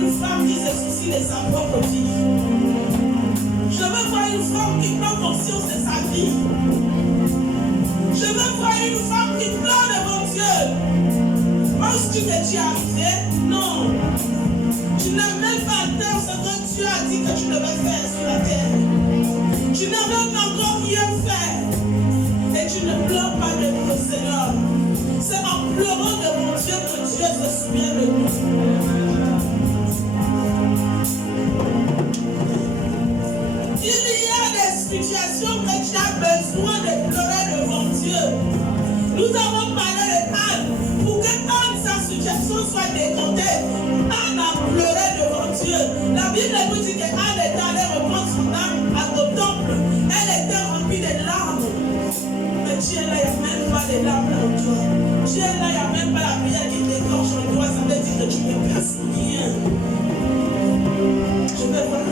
une femme qui se soucie de sa propre vie. Je veux voir une femme qui prend conscience de sa vie. Je veux voir une femme qui pleure devant Dieu. Penses-tu que tu as fait? Non. Tu n'as même pas atteint ce que Dieu a dit que tu devais faire sur la terre. Tu n'as même encore rien fait. Et tu ne pleures pas de ton Seigneur. C'est en pleurant de mon Dieu que Dieu se souvient de nous. Il y a des situations que tu as besoin de pleurer devant Dieu. Nous avons parlé de Anne. Pour que Anne, sa situation soit décomptée, Anne a pleuré devant Dieu. La Bible nous dit que Anne était allée reprendre son âme au temple. Elle était remplie de larmes. Mais Dieu là, il n'y a même pas de larmes en toi. Dieu là, il n'y a même pas la prière qui t'égorge en toi. Ça veut dire que tu ne passes rien. Je veux voir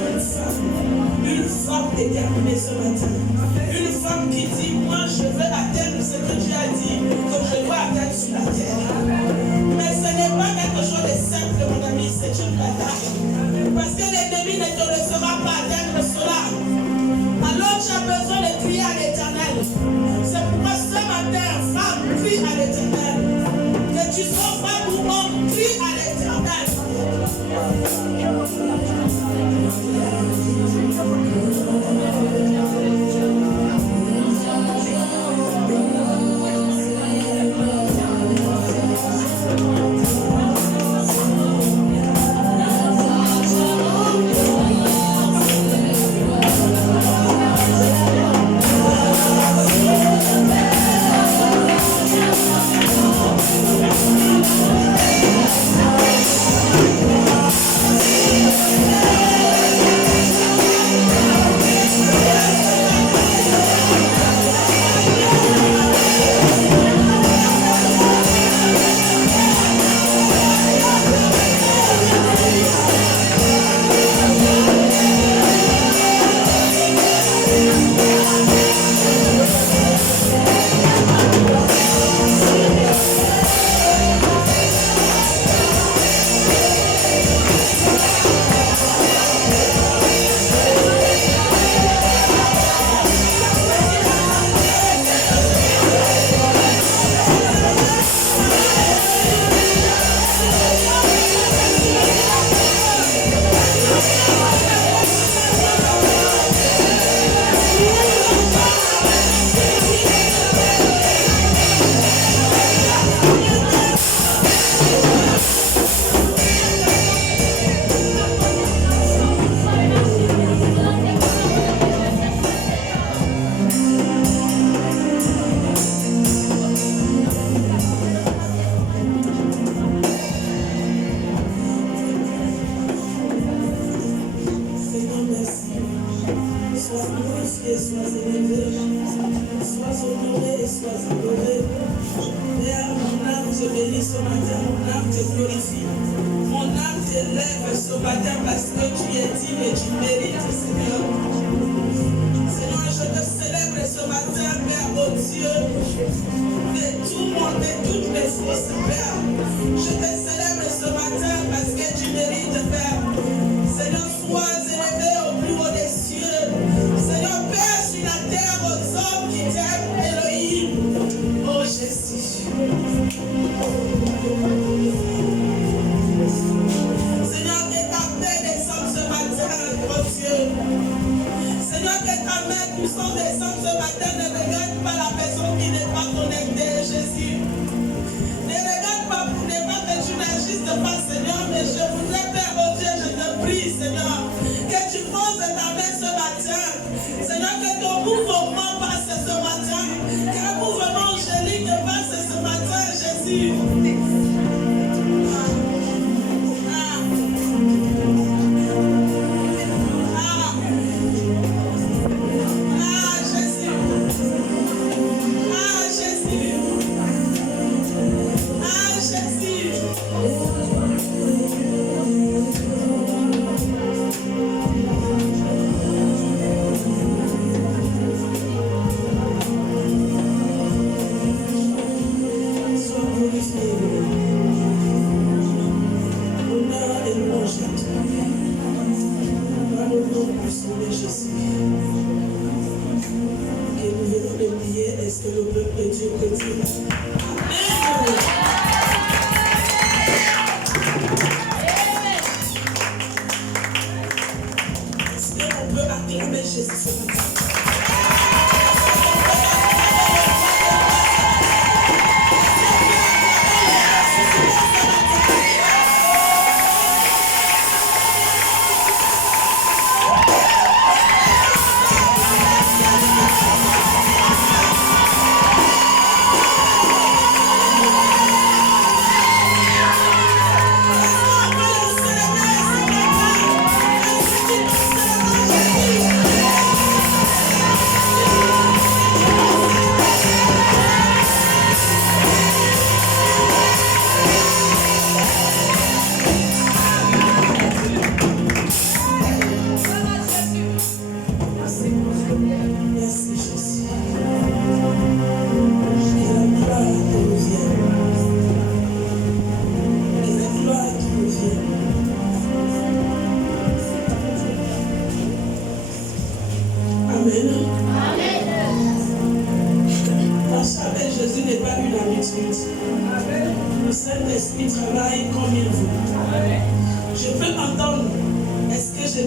une femme déterminée ce matin. Une femme qui dit, moi je veux atteindre ce que Dieu a dit, que je dois atteindre sur la terre. Mais ce n'est pas quelque chose de simple, mon ami, c'est une bataille. Parce que l'ennemi ne te laissera pas atteindre cela. Alors tu as besoin de crier à l'Éternel. C'est pourquoi ce matin, femme, crie à l'Éternel. Que tu sois femme ou homme, crie à l'Éternel.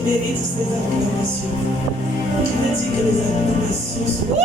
mérites ces acclamations. Qui me dit que les acclamations sont...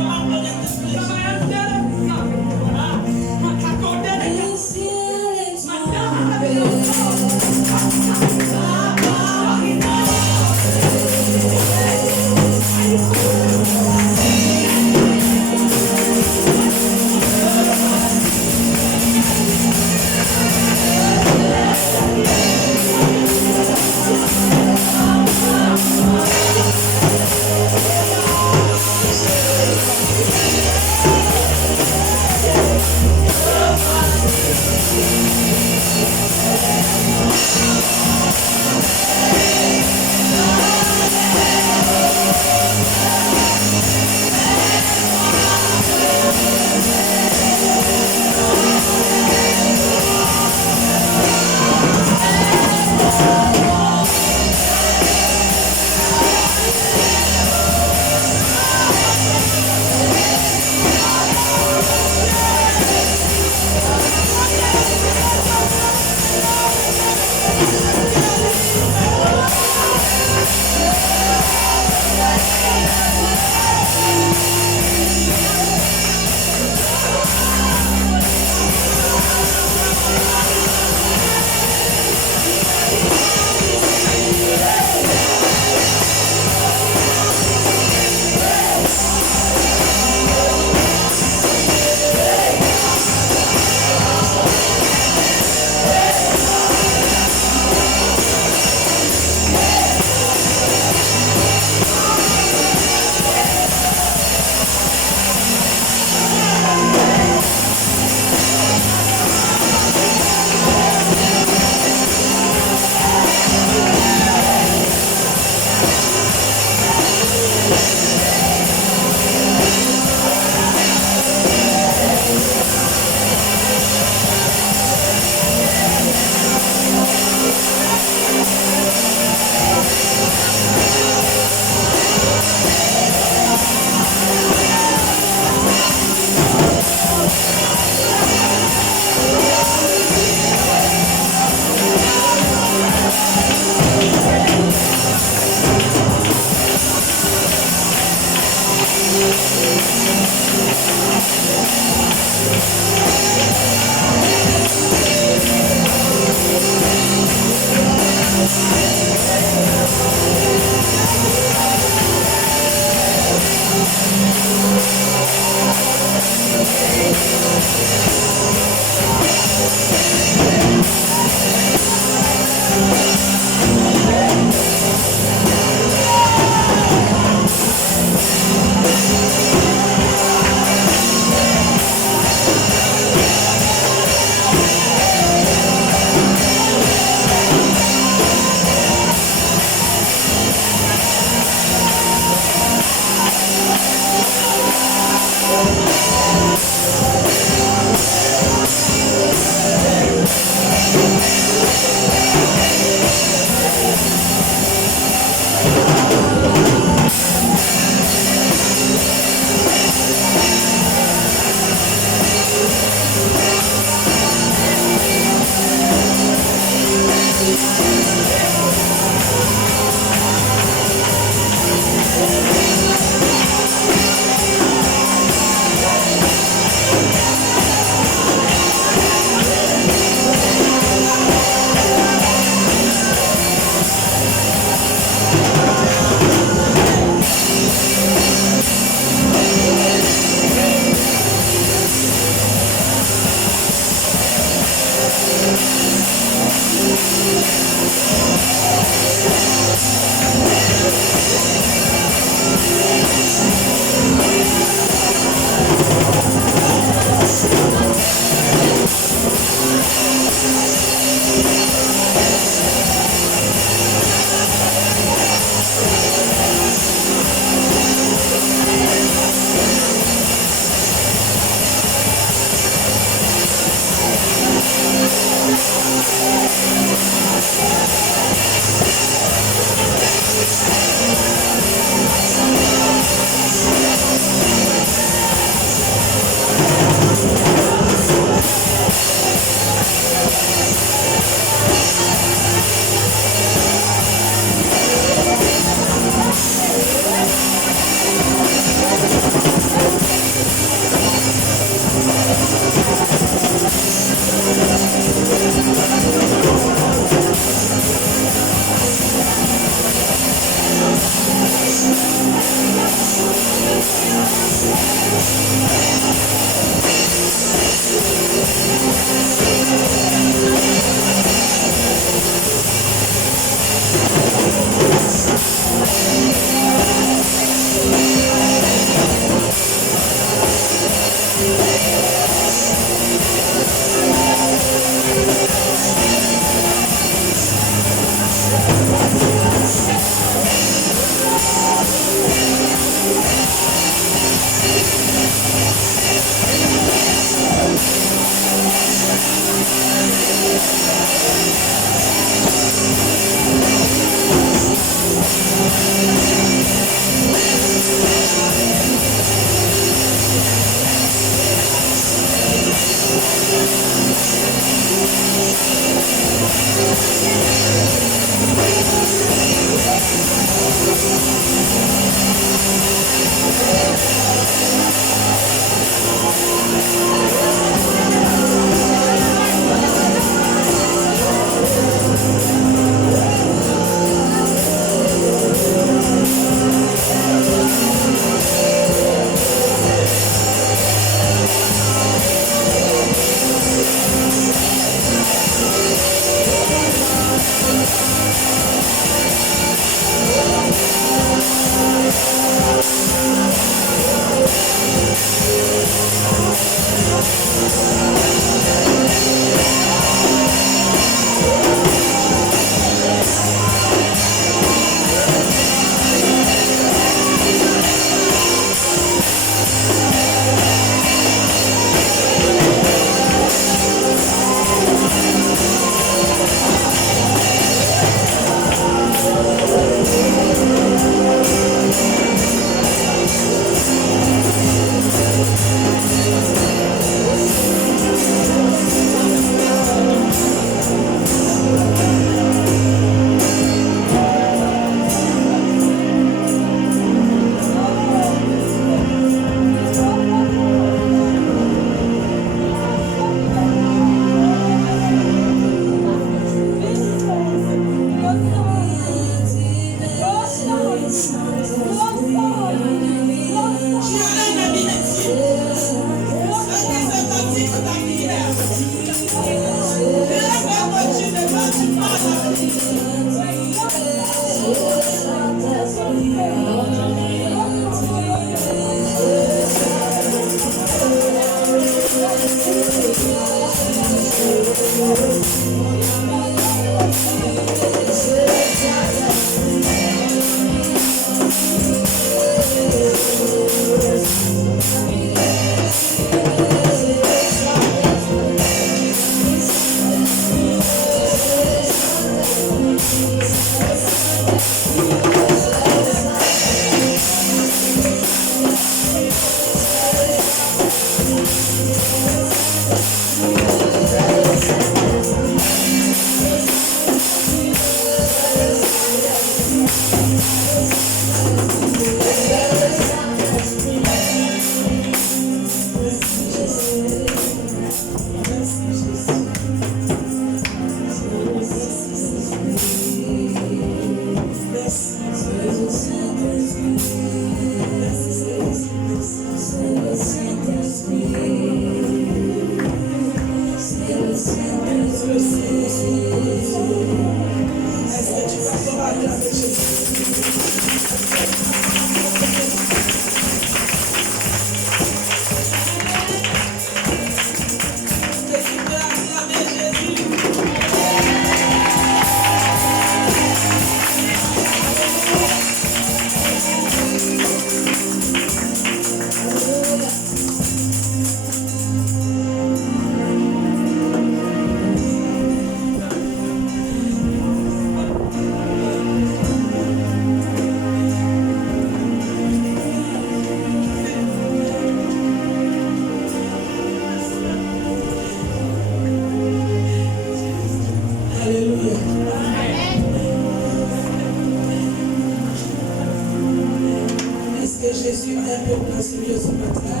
Jésus a un peu dans ce lieu ce matin.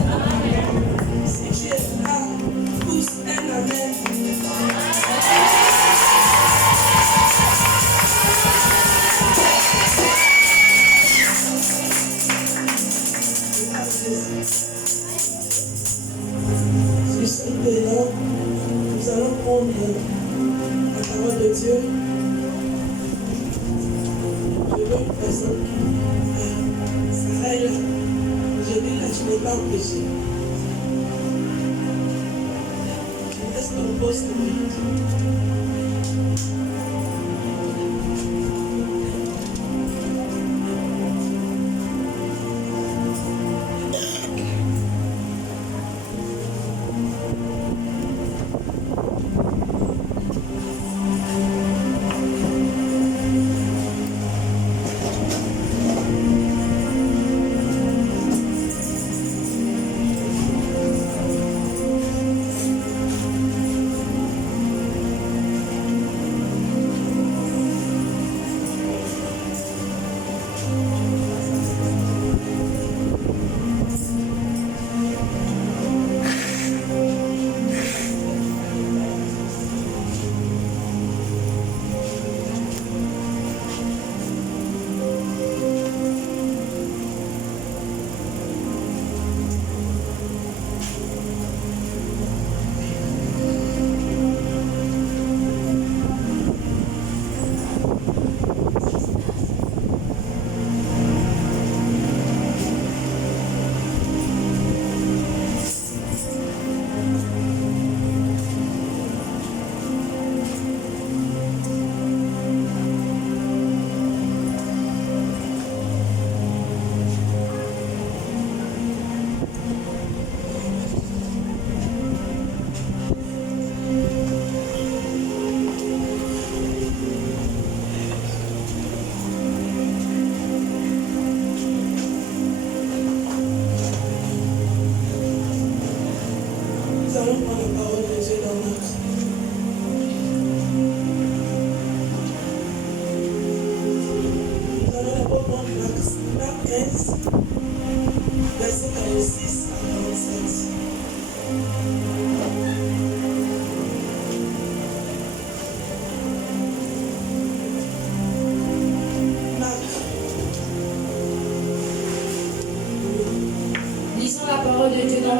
Si tu es là, pousse un amen. Juste maintenant, nous allons prendre la parole de Dieu. Je veux une personne qui s'arrête là. Je dis là, tu n'es pas empêché. Tu laisses ton poste vide.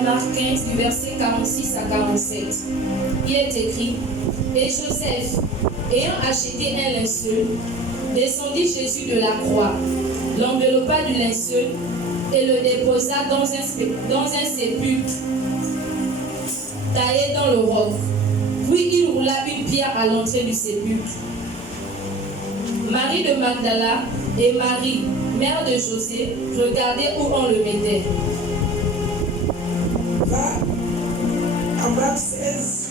Marc 15, du verset 46 à 47. Il est écrit: Et Joseph, ayant acheté un linceul, descendit Jésus de la croix, l'enveloppa du linceul et le déposa dans un sépulcre taillé dans le roc. Puis il roula une pierre à l'entrée du sépulcre. Marie de Magdala et Marie, mère de José, regardaient où on le mettait. Va à Marc 16,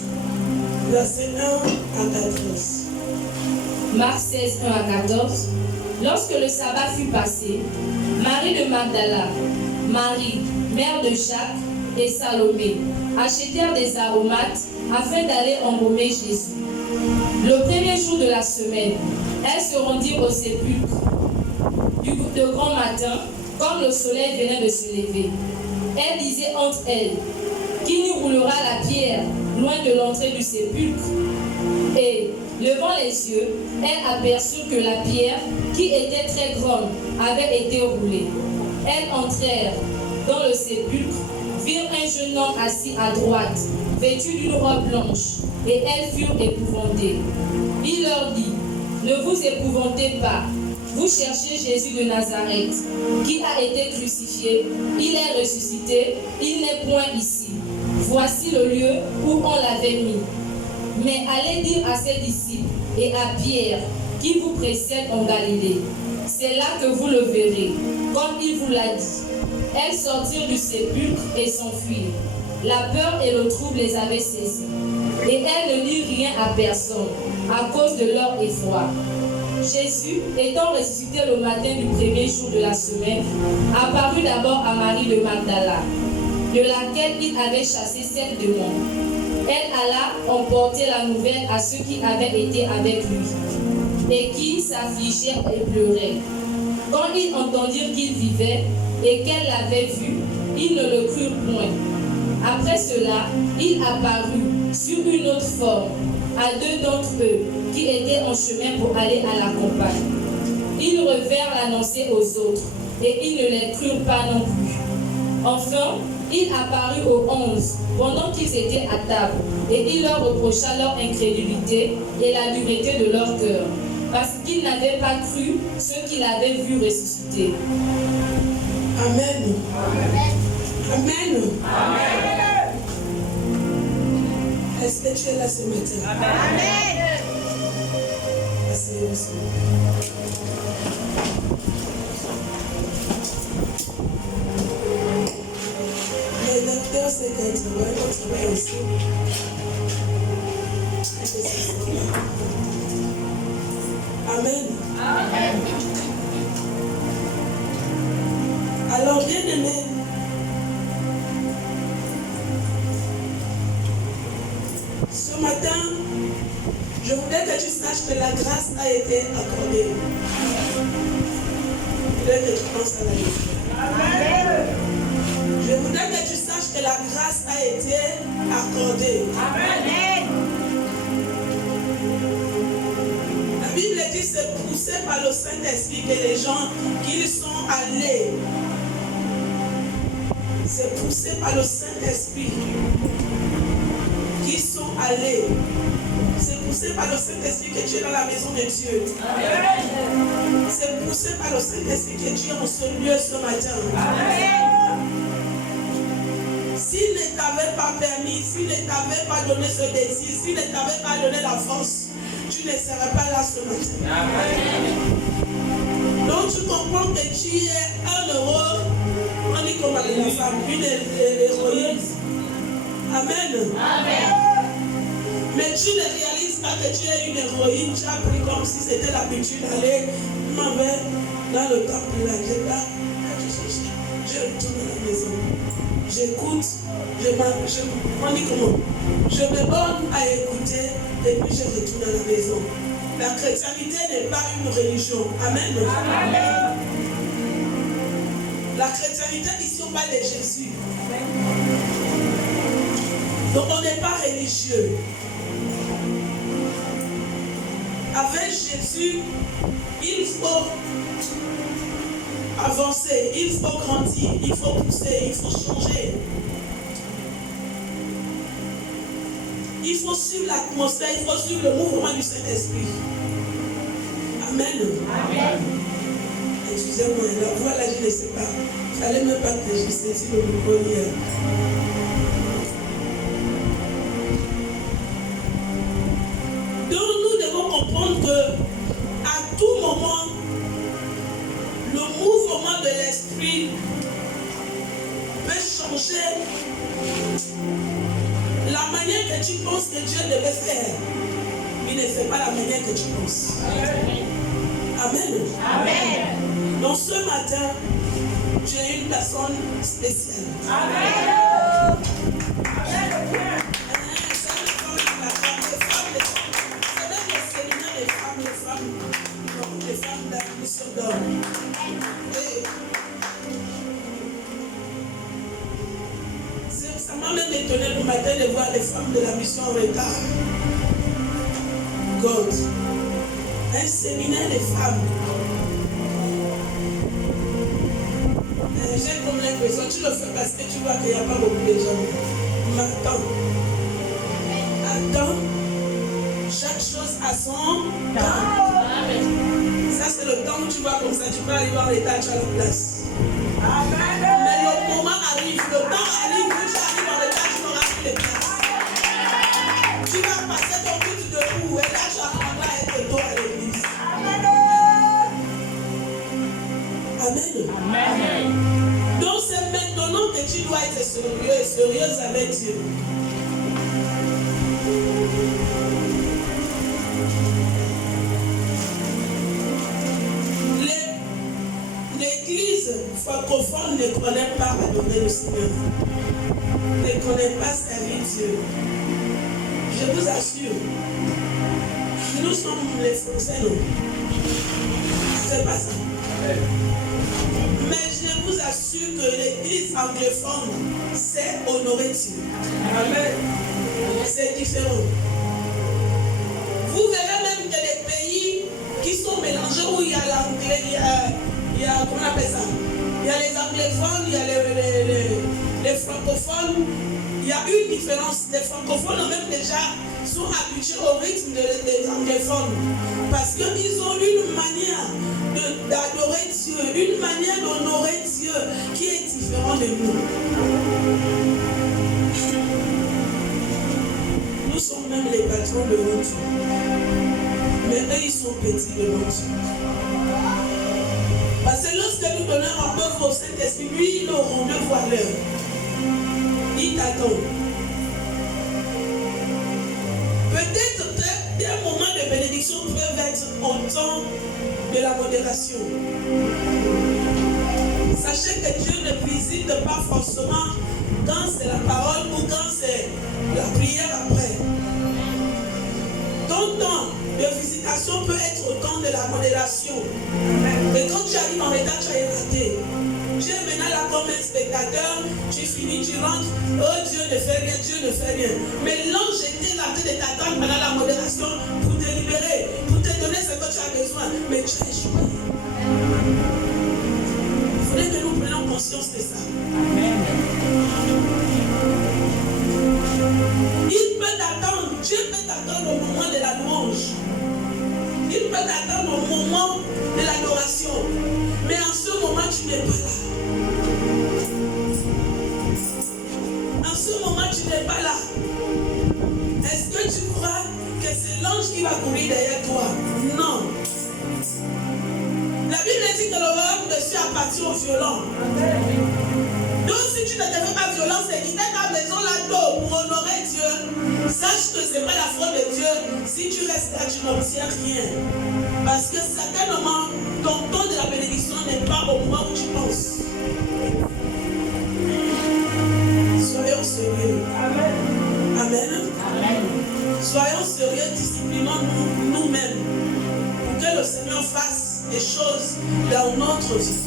verset 1 à 14. Marc 16, 1 à 14. Lorsque le sabbat fut passé, Marie de Magdala, Marie, mère de Jacques et Salomé, achetèrent des aromates afin d'aller embaumer Jésus. Le premier jour de la semaine, elles se rendirent au sépulcre de grand matin, comme le soleil venait de se lever. Elles disaient entre elles, qui nous roulera la pierre loin de l'entrée du sépulcre? Et, levant les yeux, elles aperçurent que la pierre, qui était très grande, avait été roulée. Elles entrèrent dans le sépulcre, virent un jeune homme assis à droite, vêtu d'une robe blanche, et elles furent épouvantées. Il leur dit, ne vous épouvantez pas, vous cherchez Jésus de Nazareth, qui a été crucifié, il est ressuscité, il n'est point ici. Voici le lieu où on l'avait mis. Mais allez dire à ses disciples et à Pierre, qui vous précède en Galilée, c'est là que vous le verrez, comme il vous l'a dit. Elles sortirent du sépulcre et s'enfuirent. La peur et le trouble les avaient saisies. Et elles ne dirent rien à personne, à cause de leur effroi. Jésus, étant ressuscité le matin du premier jour de la semaine, apparut d'abord à Marie de Magdala, de laquelle il avait chassé 7 démons. Elle alla emporter la nouvelle à ceux qui avaient été avec lui, et qui s'affligeaient et pleuraient. Quand ils entendirent qu'il vivait et qu'elle l'avait vu, ils ne le crurent point. Après cela, il apparut sur une autre forme à 2 d'entre eux qui étaient en chemin pour aller à la campagne. Ils revinrent l'annoncer aux autres, et ils ne les crurent pas non plus. Enfin, il apparut aux 11 pendant qu'ils étaient à table, et il leur reprocha leur incrédulité et la dureté de leur cœur, parce qu'ils n'avaient pas cru ceux qu'il avait vus ressusciter. Amen. Amen. Amen. Est-ce que tu es là ce matin? Amen. Asseyez-vous, s'il vous plaît. Le docteur sait qu'elle travaille, on travaille aussi. Amen. Amen. Alors, bien aimé, ce matin, je voudrais que tu saches que la grâce a été accordée. Je voudrais que tu penses à la vie. Je voudrais que tu saches que la grâce a été accordée. Amen. La Bible dit que c'est poussé par le Saint-Esprit que les gens qui sont allés. C'est poussé par le Saint-Esprit qui sont allés. C'est poussé par le Saint-Esprit que tu es dans la maison de Dieu. Amen. C'est poussé par le Saint-Esprit que tu es en ce lieu ce matin. Amen. S'il ne t'avait pas permis, s'il ne t'avait pas donné ce désir, s'il ne t'avait pas donné la force, tu ne serais pas là ce matin. Amen. Donc tu comprends que tu es un heureux, on dit comme avec la femme, une héroïne. Amen. Amen. Mais tu ne réalises pas que tu es une héroïne, tu as pris comme si c'était l'habitude d'aller dans le temple là, je retourne à la maison. J'écoute, on dit comment? Je me borne à écouter et puis je retourne à la maison. La chrétienté n'est pas une religion. Amen. Amen. La chrétienté, ici on parle de Jésus. Donc on n'est pas religieux. Avec Jésus, il faut avancer, il faut grandir, il faut pousser, il faut changer. Il faut suivre l'atmosphère, il faut suivre le mouvement du Saint-Esprit. Amen. Amen. Excusez-moi, la voix là, je ne sais pas. Il ne fallait même pas que je saisis le micro hier. Donc nous devons comprendre que à tout moment, le mouvement de l'esprit peut changer la manière que tu penses que Dieu devait faire. il ne fait pas la manière que tu penses. Amen. Amen. Donc ce matin, tu es une personne spéciale. Amen. Les femmes de la mission d'homme. Ça m'a même étonné le matin de voir les femmes de la mission en retard. God. Un séminaire des femmes. J'ai comme l'impression, tu le fais parce que tu vois qu'il n'y a pas beaucoup de gens. Mais attends. Attends. Chaque chose a son temps. Ça, c'est le temps où tu vois comme ça, tu peux arriver en retard, tu as la place. Mais le moment arrive, le temps arrive, où tu arrives en retard, tu n'auras plus de place. Tu vas passer ton culte debout, et là, tu apprendras à être tôt à l'église. Amen. Amen. Donc, c'est maintenant que tu dois être sérieux et sérieuse avec Dieu. L'église francophone ne connaît pas adorer le Seigneur, ne connaît pas servir Dieu. Je vous assure, nous sommes les Français, non? C'est pas ça. Mais je vous assure que l'église anglophone sait honorer Dieu. Amen. C'est différent. Vous verrez même qu'il y a des pays qui sont mélangés où il y a l'anglais, il y a comment on appelle ça? Il y a les anglophones, il y a les francophones. Il y a une différence. Les francophones même déjà sont habitués au rythme des anglophones. Parce qu'ils ont une manière d'adorer Dieu, une manière d'honorer Dieu qui est différente de nous. Nous sommes même les patrons de notre Dieu. Mais eux, ils sont petits de notre Dieu. Parce que lorsque nous donnons un peu au Saint-Esprit, lui, il aura deux fois l'heure. Il t'attend. Peut-être que des moments de bénédiction peuvent être au temps de la modération. Sachez que Dieu ne visite pas forcément quand c'est la parole ou quand c'est la prière après. Ton temps de visitation peut être au temps de la modération. Mais quand tu arrives en retard, tu as raté. Tu es maintenant là comme un spectateur, tu finis, tu rentres, oh Dieu ne fait rien, Dieu ne fait rien. Mais l'ange était là de t'attendre pendant la modération pour te libérer, pour te donner ce que tu as besoin. Mais tu as échoué. Il faudrait que nous prenions conscience de ça. Il peut t'attendre, Dieu peut t'attendre au moment de la louange. Il peut t'attendre au moment de l'adoration. Mais en ce moment, tu n'es pas là. En ce moment, tu n'es pas là. Est-ce que tu crois que c'est l'ange qui va courir derrière toi? Non. La Bible dit que le royaume de Dieu appartient aux violents. Donc si tu ne te fais pas violence et quitter ta maison là-dedans pour honorer Dieu, sache que ce n'est pas la faute de Dieu. Si tu restes là, tu n'obtiens rien. Parce que certainement, ton temps de la bénédiction n'est pas au moment où tu penses. Soyons sérieux. Amen. Amen. Amen. Soyons sérieux, disciplinons-nous nous-mêmes pour que le Seigneur fasse des choses dans notre vie.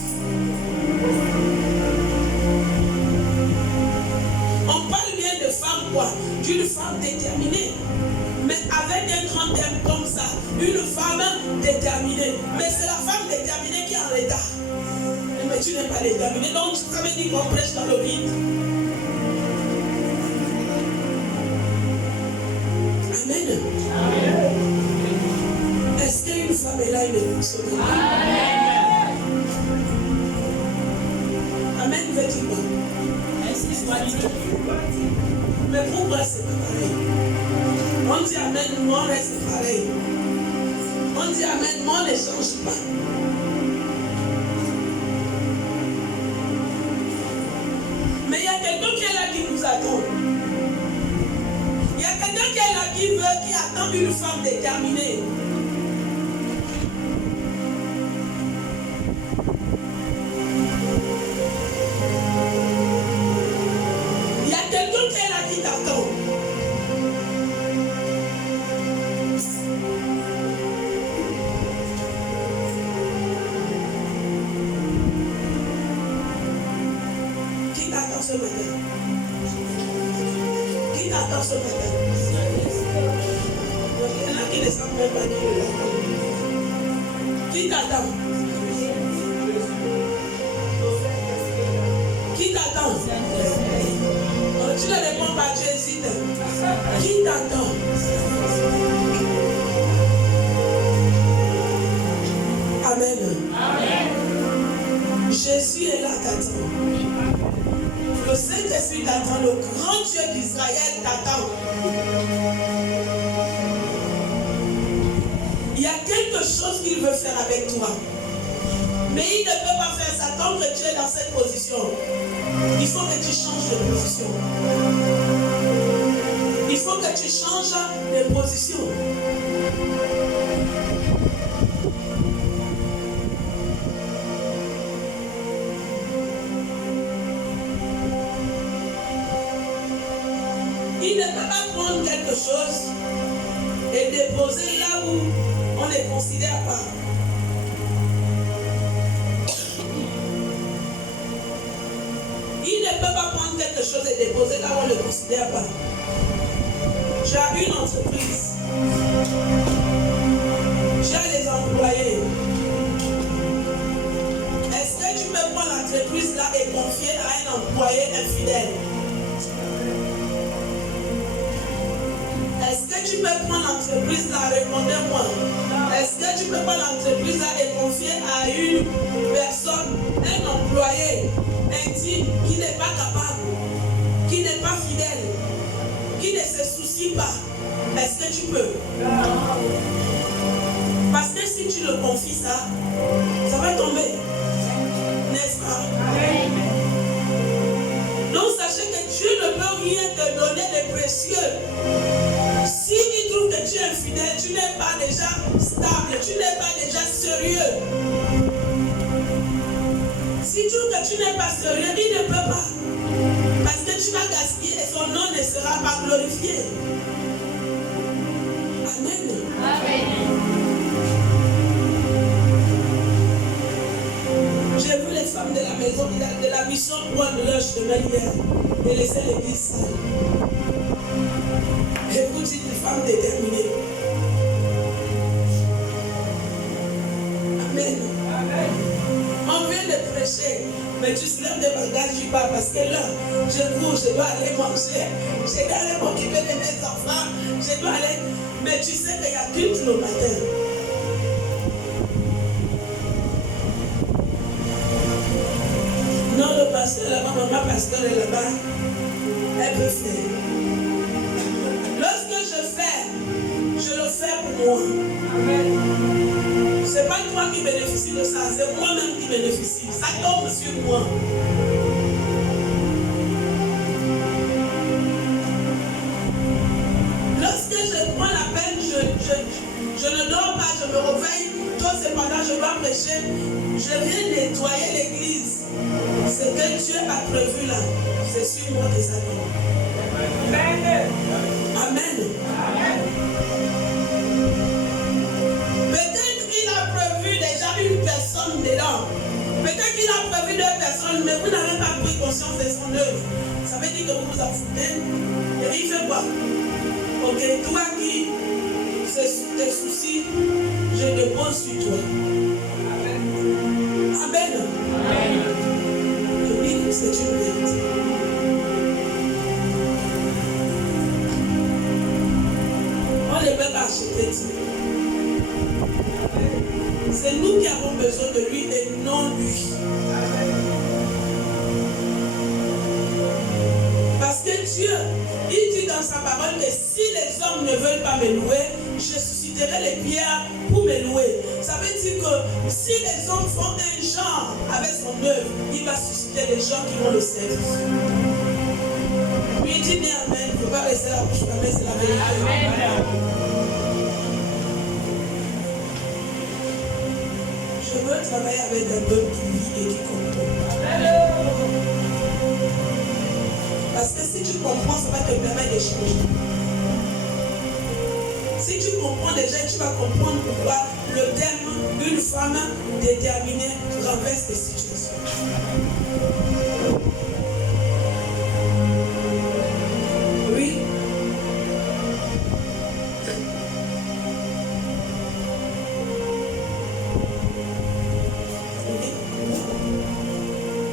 On parle bien de femme quoi? D'une femme déterminée. Mais avec un grand terme comme ça, une femme déterminée. Mais c'est la femme déterminée qui est en retard. Mais tu n'es pas déterminé. Donc ça veut dire qu'on prêche dans le vide. Amen. Amen. Est-ce qu'une femme est là, une personne? Amen. Amen veut dire quoi? Mais pourquoi c'est pas pareil? On dit Amen, moi on reste pareil. On dit Amen, moi on ne change pas. Mais il y a quelqu'un qui est là qui nous attend. Il y a quelqu'un qui est là qui attend maintenant une femme déterminée. Il y a quelqu'un qui est là qui t'attend. Qui t'attend ce matin? Qui t'attend ce matin? Il y en a qui ne savent même pas qui est là. Qui t'attend? Qui t'attend? Tu ne réponds pas, tu hésites. Qui t'attend? Amen. Amen. Jésus est là, t'attend. Le Saint-Esprit t'attend. Le grand Dieu d'Israël t'attend. Il y a quelque chose qu'il veut faire avec toi. Mais il ne peut pas faire ça tant que tu es dans cette position. Il faut que tu changes de position. Il faut que tu changes de position. Il ne peut pas prendre quelque chose et déposer là où on ne considère pas. Il ne peut pas prendre quelque chose et déposer là où on ne le considère pas. Tu as une entreprise. Tu as les employés. Est-ce que tu peux prendre l'entreprise là et confier à un employé infidèle? Est-ce que tu peux prendre l'entreprise là, répondez-moi. Est-ce que tu peux prendre l'entreprise là et confier à une personne, un employé intime qui n'est pas capable, qui n'est pas fidèle, qui ne se soucie pas? Est-ce que tu peux? Parce que si tu le confies ça va tomber. N'est-ce pas? Donc sachez que Dieu ne peut rien te donner de précieux. Si il trouve que tu es infidèle, tu n'es pas déjà stable, tu n'es pas déjà sérieux. Si tu trouves que tu n'es pas sérieux, il ne peut pas. Parce que tu vas gaspiller et son nom ne sera pas glorifié. Amen. Amen. J'ai vu les femmes de la maison de la mission prendre leur chemin hier et laisser l'église sale. Et vous dites une femme déterminée. Amen. Amen. On vient de prêcher, mais tu soulèves des bagages, tu pars parce que là, je cours, je dois aller manger, je dois aller m'occuper de mes enfants, je dois aller. Mais tu sais qu'il y a culte le matin. Non, le pasteur là-bas, maman pasteur est là-bas, elle peut faire. Lorsque je fais, je le fais pour moi. Ce n'est pas toi qui bénéficie de ça, c'est moi-même qui bénéficie. Ça tombe sur moi. Lorsque je prends la peine, je ne dors pas, je me réveille. Toi, cependant, je dois prêcher. Je viens nettoyer l'église. Ce que Dieu a prévu là, c'est sur moi que ça tombe. Amen. Amen. Peut-être qu'il a prévu déjà une personne dedans. Peut-être qu'il a prévu deux personnes, mais vous n'avez pas pris conscience de son œuvre. Ça veut dire que vous vous en foutez. Et il fait quoi? Ok, toi qui te soucies, je dépose sur toi. Amen. Amen. Oui, c'est une vérité. On ne peut pas acheter Dieu. C'est nous qui avons besoin de lui et non lui. Parce que Dieu, il dit dans sa parole que si les hommes ne veulent pas me louer, je susciterai les pierres pour me louer. Ça veut dire que si les hommes font un genre avec son œuvre, il va susciter des gens qui vont le servir. Lui dit bien amen, il ne faut pas rester la bouche fermée, c'est la vérité. Amen. Je veux travailler avec un homme qui vit et qui comprend. Parce que si tu comprends, ça va te permettre de changer. Si tu comprends déjà, tu vas comprendre pourquoi le terme une femme déterminée renverse les situations. Oui.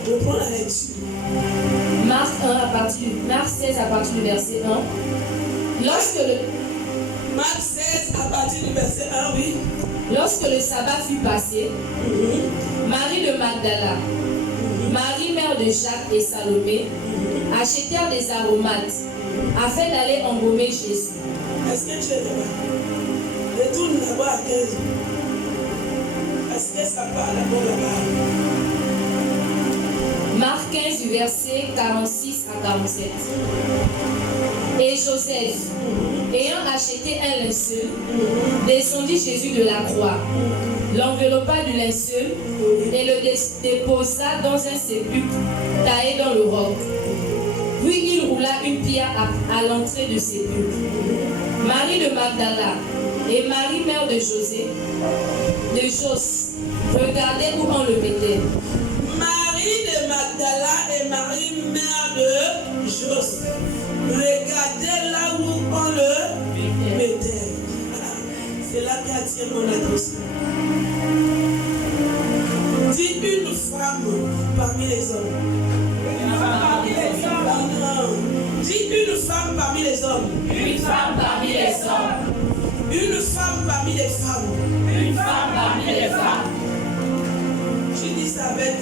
Je prends la lecture. Marc 16 à partir du verset 1. Marc 16 à partir du verset 1, oui. Lorsque le sabbat fut passé, Marie de Magdala, Marie mère de Jacques et Salomé, achetèrent des aromates afin d'aller embaumer Jésus. Est-ce que tu es là-bas? Retourne là-bas à 15. Est-ce que ça parle là-bas? Marc 15 du verset 46 à 47. Et Joseph, ayant acheté un linceul, descendit Jésus de la croix, l'enveloppa du linceul et le déposa dans un sépulcre taillé dans le roc. Puis il roula une pierre à l'entrée du sépulcre. Marie de Magdala et Marie mère de Jos regardaient où on le mettait. Marie de Magdala et Marie mère de Jos regardaient là où on le mettait. C'est là qu'attire mon attention. Dis une femme parmi les hommes. Dis une femme parmi les hommes. Une femme parmi les hommes. Une femme parmi les femmes. Une femme parmi les femmes. Tu dis ça avec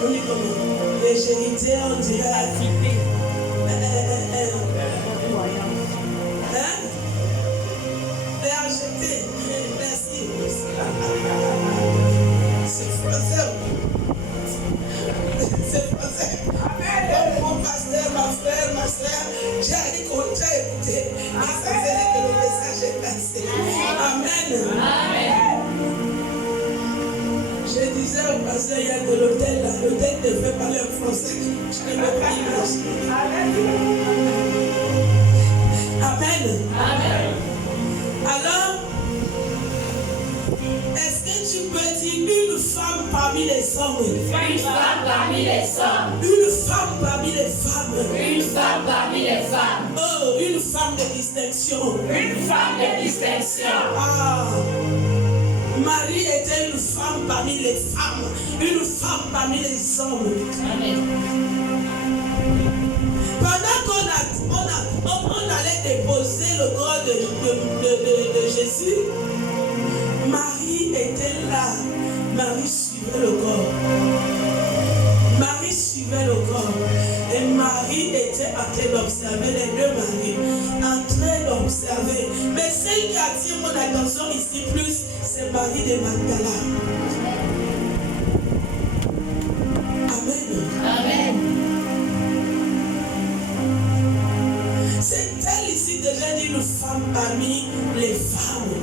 on dit comment? Légérité, on dirait. Légèreté. Merci. C'est français. C'est français. Mon pasteur, ma frère, ma soeur, j'ai écouté. Et ça fait que le message est passé. Amen. Amen. Je disais au pasteur, il y a de l'hôtel là. L'hôtel te fait parler en français. Je ne peux pas imaginer. Amen. Amen. Alors, est-ce que tu peux dire une femme parmi les hommes? Une femme parmi les hommes. Une femme parmi les femmes. Une femme parmi les femmes. Oh, une femme de distinction. Une femme de distinction. Ah, Marie était une femme parmi les femmes. Une femme parmi les hommes. Amen. Pendant qu'on allait déposer le corps de Jésus, Marie était là. Marie suivait le corps. Marie suivait le corps. Et Marie était en train d'observer, les deux Marie, en train d'observer. Mais celle qui attire mon attention ici plus, c'est Marie de Magdala. Amen. Amen. C'est elle ici déjà dit une femme parmi les femmes.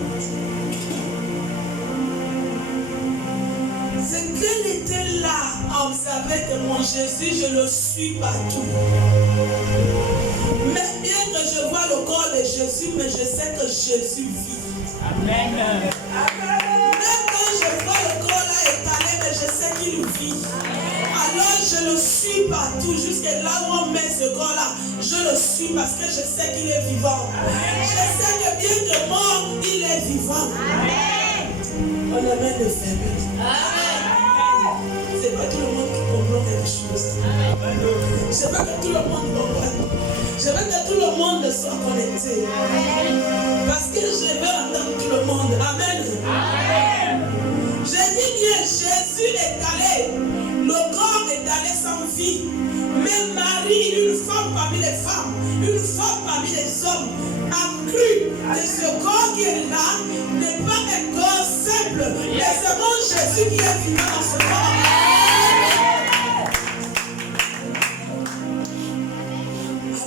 C'est qu'elle était là à observer que mon Jésus, je le suis partout. Mais bien que je vois le corps de Jésus, mais je sais que Jésus vit. Amen. Même quand je vois le corps là étalé, mais je sais qu'il vit. Alors je le suis partout, jusqu'à là où on met ce corps-là. Je le suis parce que je sais qu'il est vivant. Je sais que bien que mort, il est vivant. On a même de faiblesse. C'est pas tout le monde qui comprend quelque chose. Je veux que tout le monde comprenne. Je veux que tout le monde soit connecté. Parce que je veux entendre tout le monde. Amen. J'ai dit bien, Jésus est allé. Le corps est allé sans vie. Mais Marie, une femme parmi les femmes, une femme parmi les hommes, a cru que ce corps qui est là n'est pas un corps simple, mais c'est mon Jésus qui est vivant dans ce corps.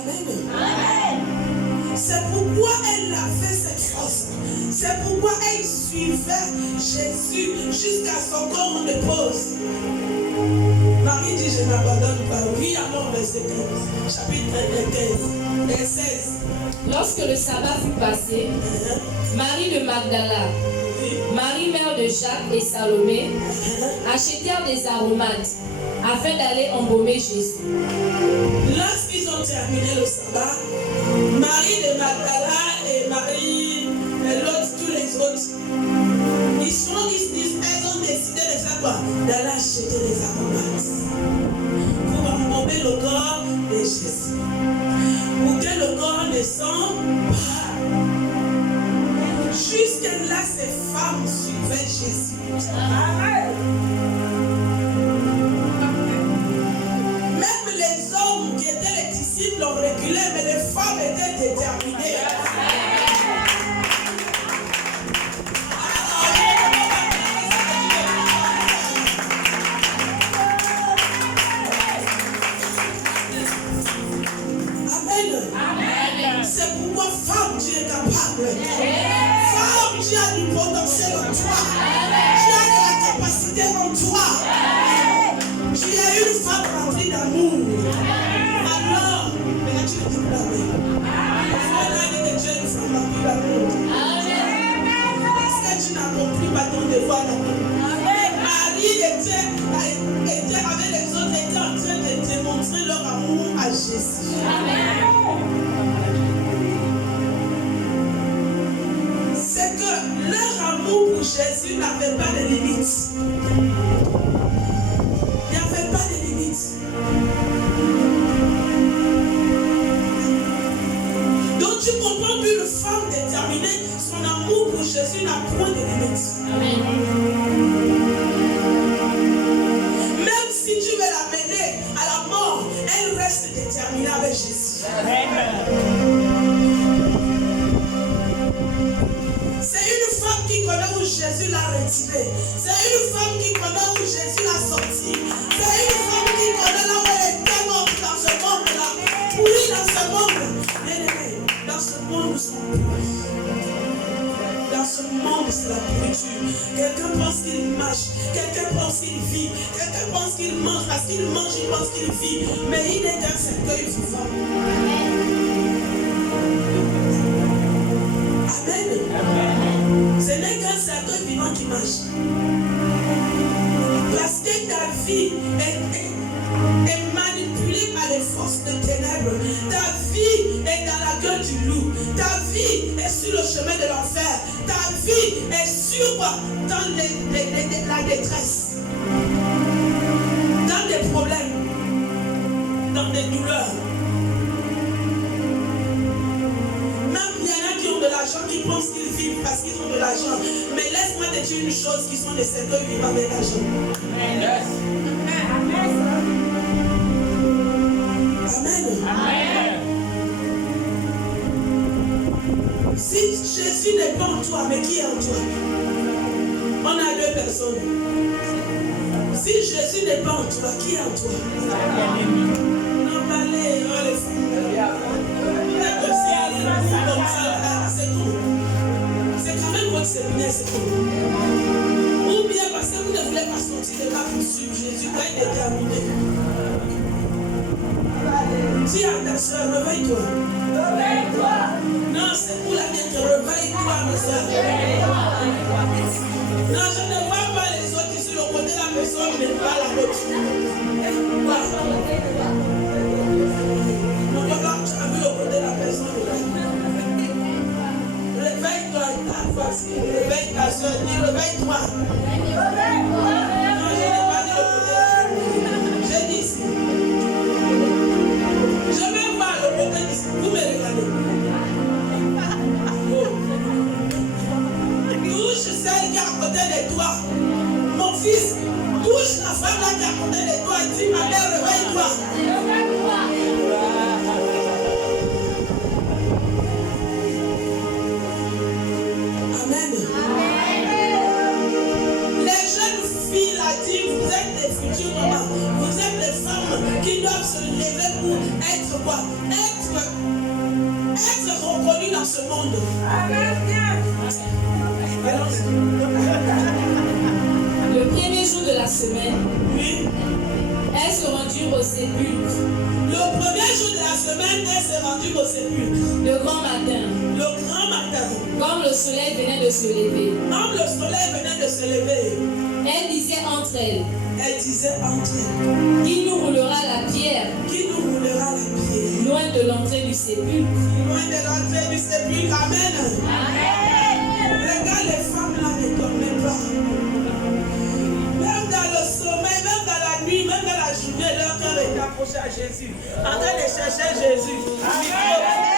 Amen. C'est pourquoi elle a fait cette chose. C'est pourquoi elle suivait Jésus, jusqu'à son corps on dépose. Marie dit, je n'abandonne pas. Oui, alors verset 15, chapitre 15, et 16. Lorsque le sabbat fut passé, Marie de Magdala, Marie mère de Jacques et Salomé achetèrent des aromates afin d'aller embaumer Jésus. Lorsqu'ils ont terminé le sabbat, Marie de Magdala et Marie et l'autre, tous les autres, elles ont décidé de faire quoi? D'aller acheter des aromates pour embaumer le corps de Jésus. Pour que le corps ne sente pas. Jusque là, ces femmes suivaient Jésus. Amen. Même les hommes qui étaient les disciples ont reculé, mais les femmes étaient déterminées. Amen. C'est pourquoi femme, tu es capable. Femme, tu as du potentiel en toi. Tu as de la capacité en toi. Tu es une femme remplie d'amour. Alors, mais tu ne dis pas oui. On a dit que tu es une femme remplie d'amour. Parce que tu n'accomplis pas ton devoir d'amour. Marie était avec les autres, était en train de démontrer leur amour à Jésus. C'est que leur amour pour Jésus n'avait pas de limites. Il n'y avait pas de limites. Donc tu comprends qu'une femme déterminée, son amour pour Jésus n'a point de limites. Même si tu veux l'amener à la mort, elle reste déterminée avec Jésus. C'est une femme qui connaît où Jésus l'a retiré. C'est une femme qui connaît où Jésus l'a sorti. C'est une femme qui connaît là où elle était morte dans ce monde-là. Oui, dans ce monde. Bien-aimé, dans ce monde, nous sommes pourris. Dans ce monde, c'est la pourriture. Quelqu'un pense qu'il marche. Quelqu'un pense qu'il vit. Quelqu'un pense qu'il mange. Parce qu'il mange, il pense qu'il vit. Mais il est dans cet œil vivant. Amen. Ce n'est qu'un cercueil vivant qui marche. Parce que ta vie est manipulée par les forces de ténèbres. Ta vie est dans la gueule du loup. Ta vie est sur le chemin de l'enfer. Ta vie est sur dans la détresse. Dans des problèmes. Dans des douleurs. De l'argent qui pensent qu'ils vivent parce qu'ils ont de l'argent. Mais laisse-moi te dire une chose, qui sont des cercueils vivants avec l'argent. Amen. Amen. Si Jésus n'est pas en toi, mais qui est en toi? On a deux personnes. Si Jésus n'est pas en toi, qui est en toi? Non, parlez, les femmes. Comme ça, c'est tout. C'est quand même votre séminaire, c'est tout. Ou bien parce que vous ne voulez pas sortir de là pour suivre Jésus, quand il est terminé. Dis à ta soeur, réveille-toi. Réveille-toi. Non, c'est pour la mienne, réveille-toi, ma soeur. Non, je ne vois pas les autres qui sur le côté de la personne, mais pas la l'autre. Non, voilà, tu as vu le côté de la personne. Réveille-toi, réveille ta soeur, dis réveille-toi. Non, je n'ai pas dit le côté. J'ai dit ici. Je vais voir le côté d'ici. Vous me regardez. Touche celle qui est à côté de toi. Mon fils, touche la femme là qui est à côté de toi et dis ma mère, réveille-toi. Vous êtes des femmes qui doivent se lever pour être quoi? Être reconnues dans ce monde. Amen. premier jour de la semaine, Oui. elles se rendirent au sépulcre. Le premier jour de la semaine, elle s'est rendue au sépulcre. Le grand matin, Le grand matin, comme le soleil venait de se lever, quand le soleil venait de se lever, elle disait entre elles, elle disait entre elles, qui nous roulera la pierre qui nous roulera la pierre loin de l'entrée du sépulcre? loin de l'entrée du sépulcre? Amen. Regarde, les femmes là ne dormaient pas. Même dans le sommeil, même dans la nuit, même dans la journée, leur cœur est approché à Jésus, en train de chercher Jésus. Amen.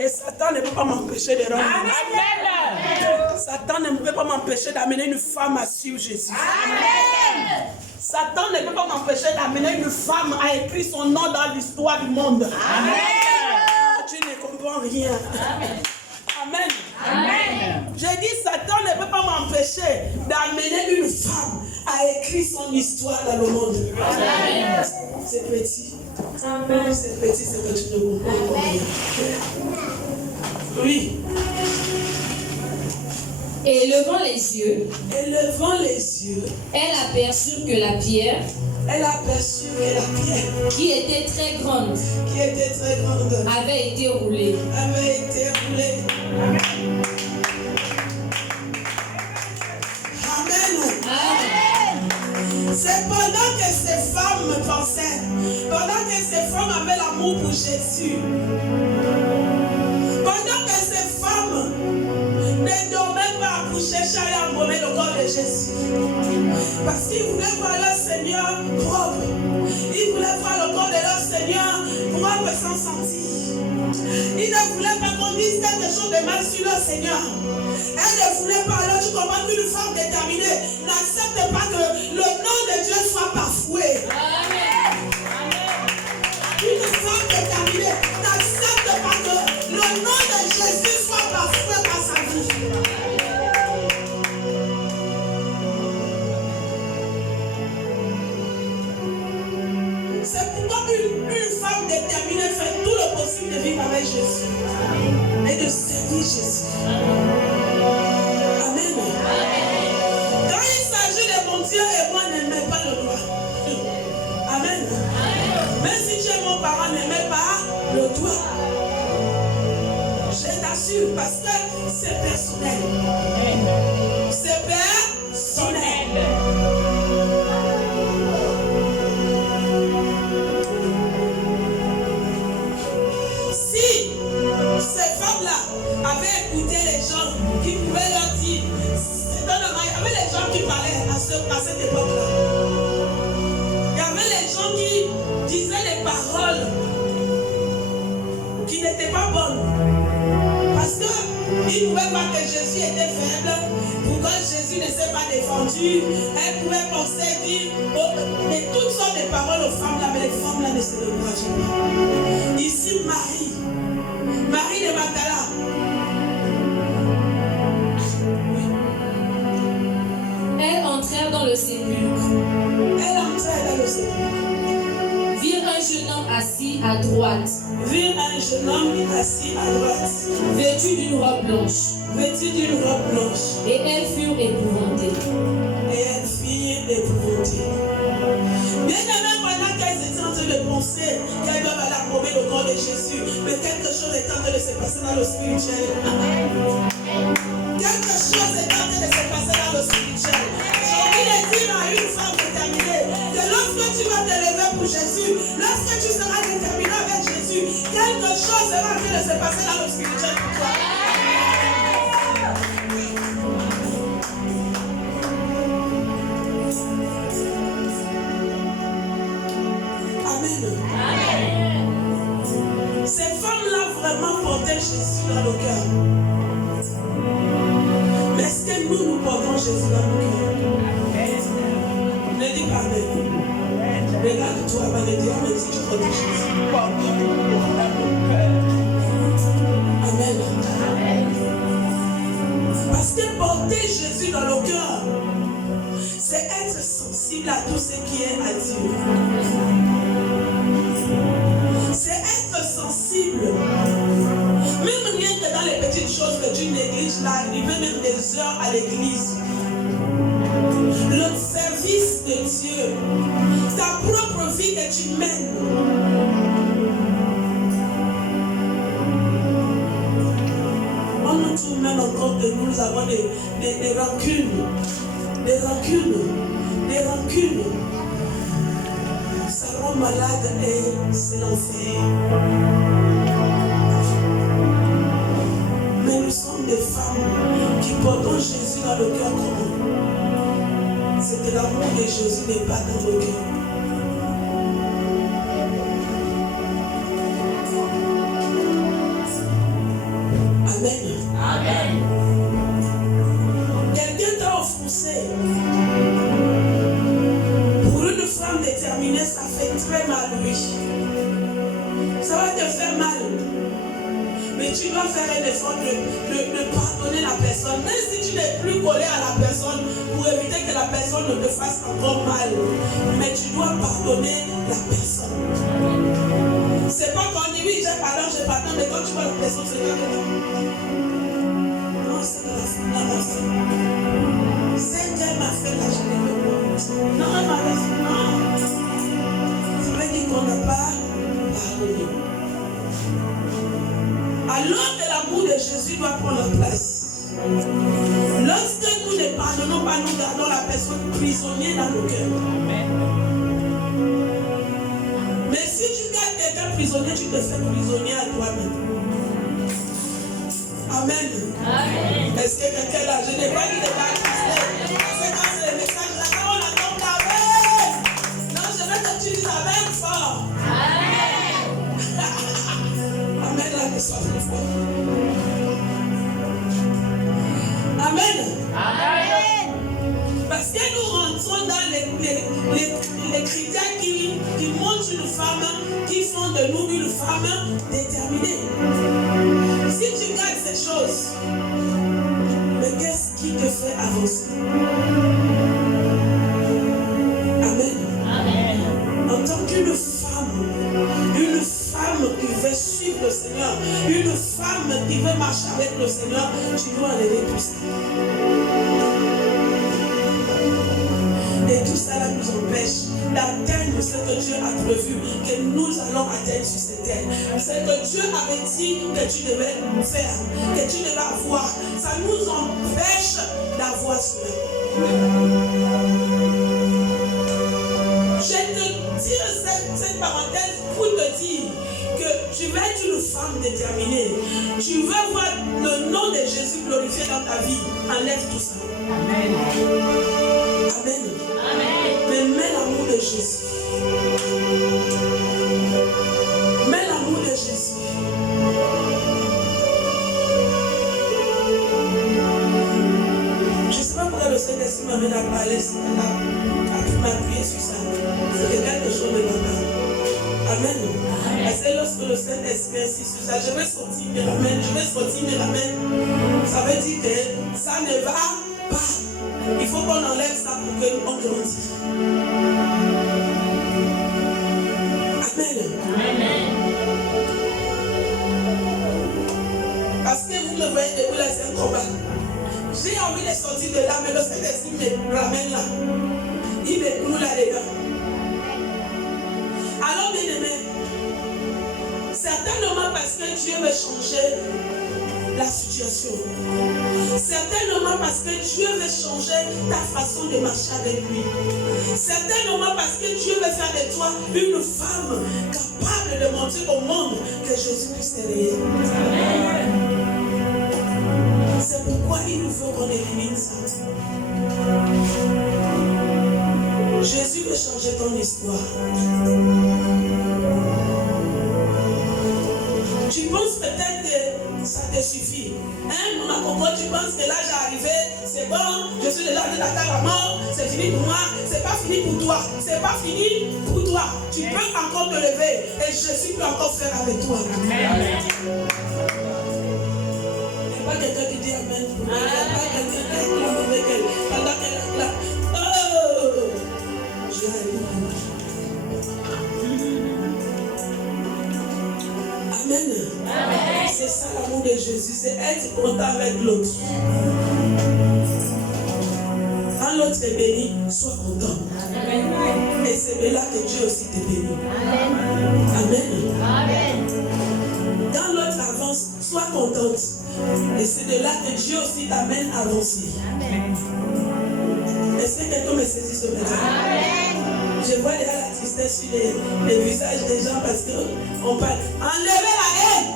Et Satan ne peut pas m'empêcher de rendre. Satan ne peut pas m'empêcher d'amener une femme à suivre Jésus. Amen. Satan ne peut pas m'empêcher d'amener une femme à écrire son nom dans l'histoire du monde. Amen. Tu ne comprends rien. Amen. Amen. Amen. J'ai dit, Satan ne peut pas m'empêcher d'amener une femme à écrire son histoire dans le monde. Amen. C'est petit. Amen. C'est petit, c'est que tu ne comprends pas. Oui. Et levant les yeux, elle aperçut que la pierre, qui était très grande, avait été roulée. Amen. C'est pendant que ces femmes pensaient, pendant que ces femmes avaient l'amour pour Jésus, pendant que ces femmes ne dormaient pas pour chercher à aller embaumer le corps de Jésus, parce qu'ils voulaient voir leur Seigneur propre, ils voulaient voir le corps de leur Seigneur propre sans sentir. Ils ne voulaient pas qu'on dise quelque chose de mal sur leur Seigneur. Elle ne voulait pas. Alors tu comprends qu'une femme déterminée n'accepte pas que le nom de Dieu soit bafoué. Une femme déterminée n'accepte pas que le nom de Jésus soit bafoué par sa vie. C'est pourquoi une femme déterminée fait tout le possible de vivre avec Jésus et de servir Jésus. Amen. Quand il s'agit de mon Dieu et moi, n'aimez pas le droit. Amen. Même si tu es mon parent, n'aimez pas le droit. Je t'assure, parce que c'est personnel. C'est personnel. Si ces femmes-là avaient écouté les gens qui pouvaient leur dire, c'est un homme, il y avait les gens qui parlaient à cette époque-là. Il y avait les gens qui disaient des paroles qui n'étaient pas bonnes. Parce qu'ils pouvaient voir que Jésus était faible, pourquoi Jésus ne s'est pas défendu. Elles pouvaient penser, dire, mais toutes sortes de paroles aux femmes là, mais les femmes là ne se décourageaient pas. Ici, Marie de Magdala. Elles entrèrent dans le sépulcre. Virent un jeune homme assis à droite. Vêtu d'une robe blanche. Et elles furent épouvantées. Bien aimé, pendant qu'elles étaient en train de penser qu'elles doivent aller approuver le corps de Jésus, mais quelque chose est en train de se passer dans le spirituel. Quelque chose est en train de se passer dans le spirituel. J'ai envie de dire à une femme déterminée que lorsque tu vas te lever pour Jésus, lorsque tu seras déterminé avec Jésus, quelque chose sera en train de se passer dans le spirituel pour toi. Ces femmes-là vraiment portaient Jésus dans le cœur. Mais est-ce que nous portons Jésus dans le cœur? Ne dis pas Amen. Regarde-toi avant de dire Amen si tu portes Jésus. Amen. Parce que porter Jésus dans le cœur, c'est être sensible à tout ce qui est à Dieu. C'est être sensible. Même rien que dans les petites choses que tu négliges, là, arriver même des heures à l'église. Le service de Dieu, ta propre vie que tu mènes. On nous trouve même encore que nous avons des rancunes. Des rancunes. Ça rend malade et c'est l'enfer. Mais nous sommes des femmes qui portent Jésus dans le cœur commun. C'est que l'amour de Jésus n'est pas dans nos cœurs. Amen. Amen. Quelqu'un t'a offensé. Pour une femme déterminée, ça fait très mal, oui. Ça va te faire mal. Mais tu dois faire un effort de pardonner la personne. Même si tu n'es plus collé à la personne pour éviter que la personne ne te fasse encore mal. Mais tu dois pardonner la personne. C'est pas qu'on dit oui, j'ai pardonné, mais quand tu vois la personne, c'est pas que non, c'est la personne. C'est qu'elle m'a fait la journée. Non, elle m'a fait. Non. Ça veut dire qu'on n'a pas pardonné. Alors que l'amour de Jésus doit prendre la place. Lorsque nous ne pardonnons pas, nous gardons la personne prisonnière dans nos cœurs. Mais si tu gardes quelqu'un prisonnier, tu te fais prisonnier à toi-même. Amen. Amen. Est-ce que quelqu'un là, je n'ai pas dit de parler. Parce que quand c'est le message là, quand on attend Amen. Non, je veux que tu dises Amen fort. Amen là, que soit plus fort. Amen. Amen. Parce que nous rentrons dans les critères qui montrent une femme, qui font de nous une femme déterminée. Si tu gardes ces choses, mais qu'est-ce qui te fait avancer? Amen. Amen. En tant qu'une femme qui veut suivre le Seigneur, une femme qui veut marcher avec le Seigneur, tu dois enlever tout ça. Et tout ça là nous empêche d'atteindre ce que Dieu a prévu, que nous allons atteindre sur cette terre. Ce que Dieu avait dit que tu devais faire, que tu devais avoir, ça nous empêche d'avoir cela. Je te tire cette parenthèse pour te dire que tu vas être une femme déterminée. Tu veux voir le nom de Jésus glorifié dans ta vie. Enlève tout ça. Amen. Amen. Amen. Mais mets l'amour de Jésus. Mets l'amour de Jésus. Je ne sais pas pourquoi le Saint-Esprit m'amène à parler, à m'appuyer sur ça. C'est quelque chose de normal. Amen. Et c'est lorsque le Saint-Esprit insiste sur ça, je vais sortir mes ramènes, ça veut dire que ça ne va pas. Il faut qu'on enlève ça pour qu'on grandisse. Amen. Amen. Parce que vous me voyez depuis là, c'est un combat. J'ai envie de sortir de là, mais le Saint-Esprit me ramène là. Il me cloue là-dedans. Alors, bien aimé, certainement parce que Dieu veut changer la situation. Certainement parce que Dieu veut changer ta façon de marcher avec lui. Certainement parce que Dieu veut faire de toi une femme capable de montrer au monde que Jésus-Christ est réel. C'est pourquoi il nous faut qu'on élimine ça. Jésus veut changer ton histoire. Tu penses peut-être que ça te suffit. Hein, mon coco, tu penses que l'âge est arrivé, c'est bon, je suis déjà de la terre à mort, c'est fini pour moi, c'est pas fini pour toi, c'est pas fini pour toi. Tu peux encore te lever et Jésus peut encore faire avec toi. Amen. Il n'y a pas quelqu'un qui dit Amen. Il n'y a pas quelqu'un qui acclame avec elle. Pendant qu'elle acclame. Oh! aussi, c'est être content avec l'autre. Quand l'autre est béni, sois content. Et c'est là que Dieu aussi te bénit. Amen. Quand l'autre avance, sois contente. Et c'est de là que Dieu aussi t'amène à avancer. Est-ce que quelqu'un me saisit ce matin? Je vois déjà la tristesse sur les visages des gens parce qu'on parle. Enlevez la haine.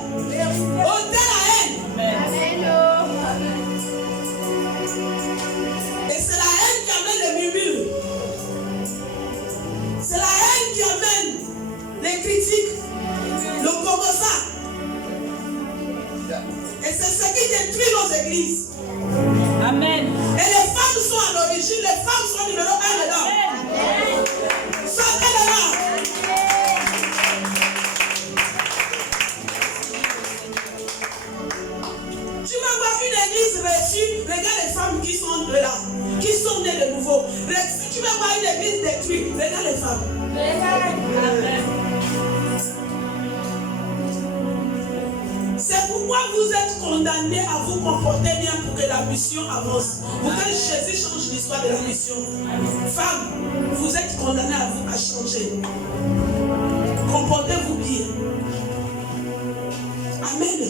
Ôtez la haine. Et c'est la haine qui amène les murmures. C'est la haine qui amène les critiques, le commensat. Et c'est ce qui détruit nos églises. Amen. Et les femmes sont à l'origine, les femmes sont numéro 1 dedans. Sortez de là. Tu vas voir une église reçue, regarde les femmes qui sont de là, qui sont nées de nouveau. Tu vas voir une église détruite, regarde les femmes. Amen. C'est pourquoi vous êtes condamnés à vous comporter bien pour que la mission avance. Pour que Jésus change l'histoire de la mission. Femmes, vous êtes condamnés à changer. Comportez-vous bien. Amen.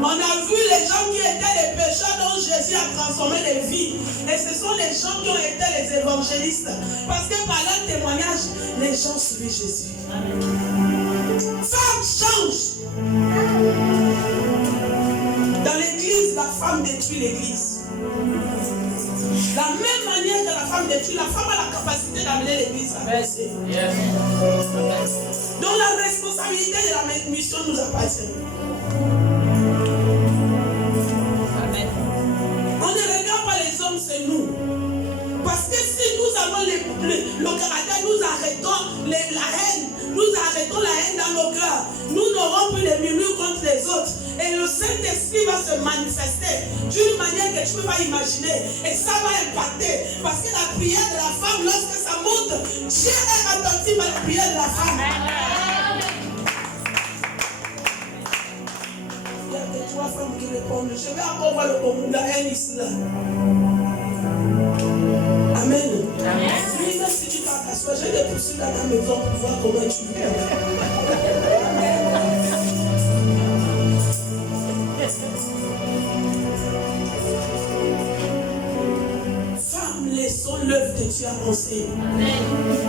On a vu les gens qui étaient les pécheurs dont Jésus a transformé les vies. Et ce sont les gens qui ont été les évangélistes. Parce que par leur témoignage, les gens suivent Jésus. Femme change. Dans l'église, la femme détruit l'église. La même manière que la femme détruit, la femme a la capacité d'amener l'église à baisser. Donc la responsabilité de la mission nous appartient. Amen. On ne regarde pas les hommes, c'est nous. Parce que si nous avons le caractère, nous arrêtons la haine. Nous arrêtons la haine dans nos cœurs. Nous n'aurons plus les murmures contre les autres. Et le Saint-Esprit va se manifester d'une manière que tu ne peux pas imaginer. Et ça va impacter. Parce que la prière de la femme, lorsque ça monte, Dieu est attentif à la prière de la femme. Il y a que 3 femmes qui répondent. Je vais encore voir la haine ici là. Amen. Oui, même si tu t'aperçois, je vais te poursuivre dans ta maison pour voir comment tu vis. Femmes, laissons l'œuvre que tu as pensée.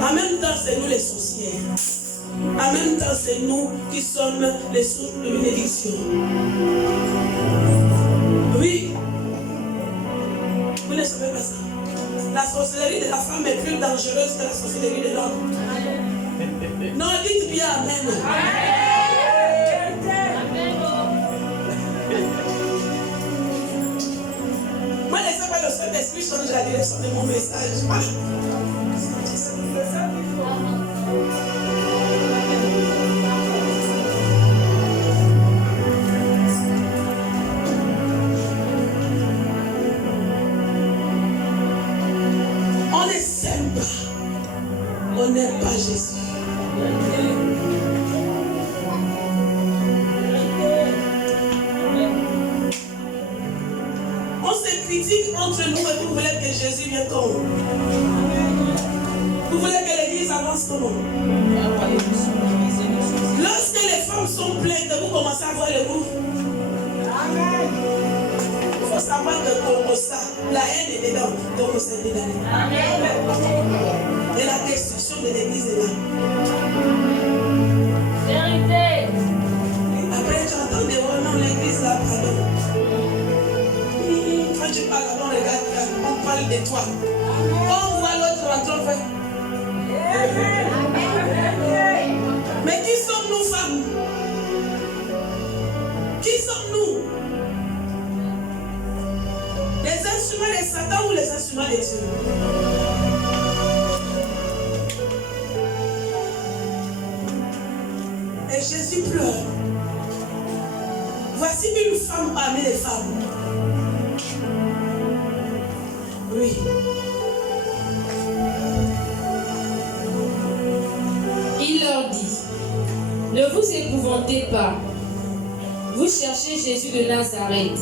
En même temps, c'est nous les sorcières. En même temps, c'est nous qui sommes les sources de bénédiction. Oui. Vous ne savez pas ça. La sorcellerie de la femme est plus dangereuse que la sorcellerie de l'homme. Non, dites bien Amen. Moi, laissez pas le Saint-Esprit changer la direction de mon message. On n'aime pas Jésus. On se critique entre nous et vous voulez que Jésus vienne comme vous. Vous voulez que l'église avance comment? Lorsque les femmes sont pleines, vous commencez à voir le goût. Il faut savoir que la haine est dedans. est dedans. Et la destruction de l'église est là. Vérité. Après, tu entends des mots, non, l'église là, pardon. Quand tu parles, on regarde, on parle de toi. Quand on voit l'autre rentrer, on fait. Mais qui sommes-nous, femmes? Qui sommes-nous? Les instruments de Satan ou les instruments de Dieu? Et Jésus pleure. Voici une femme parmi les femmes. Oui. Il leur dit, ne vous épouvantez pas. vous cherchez Jésus de Nazareth,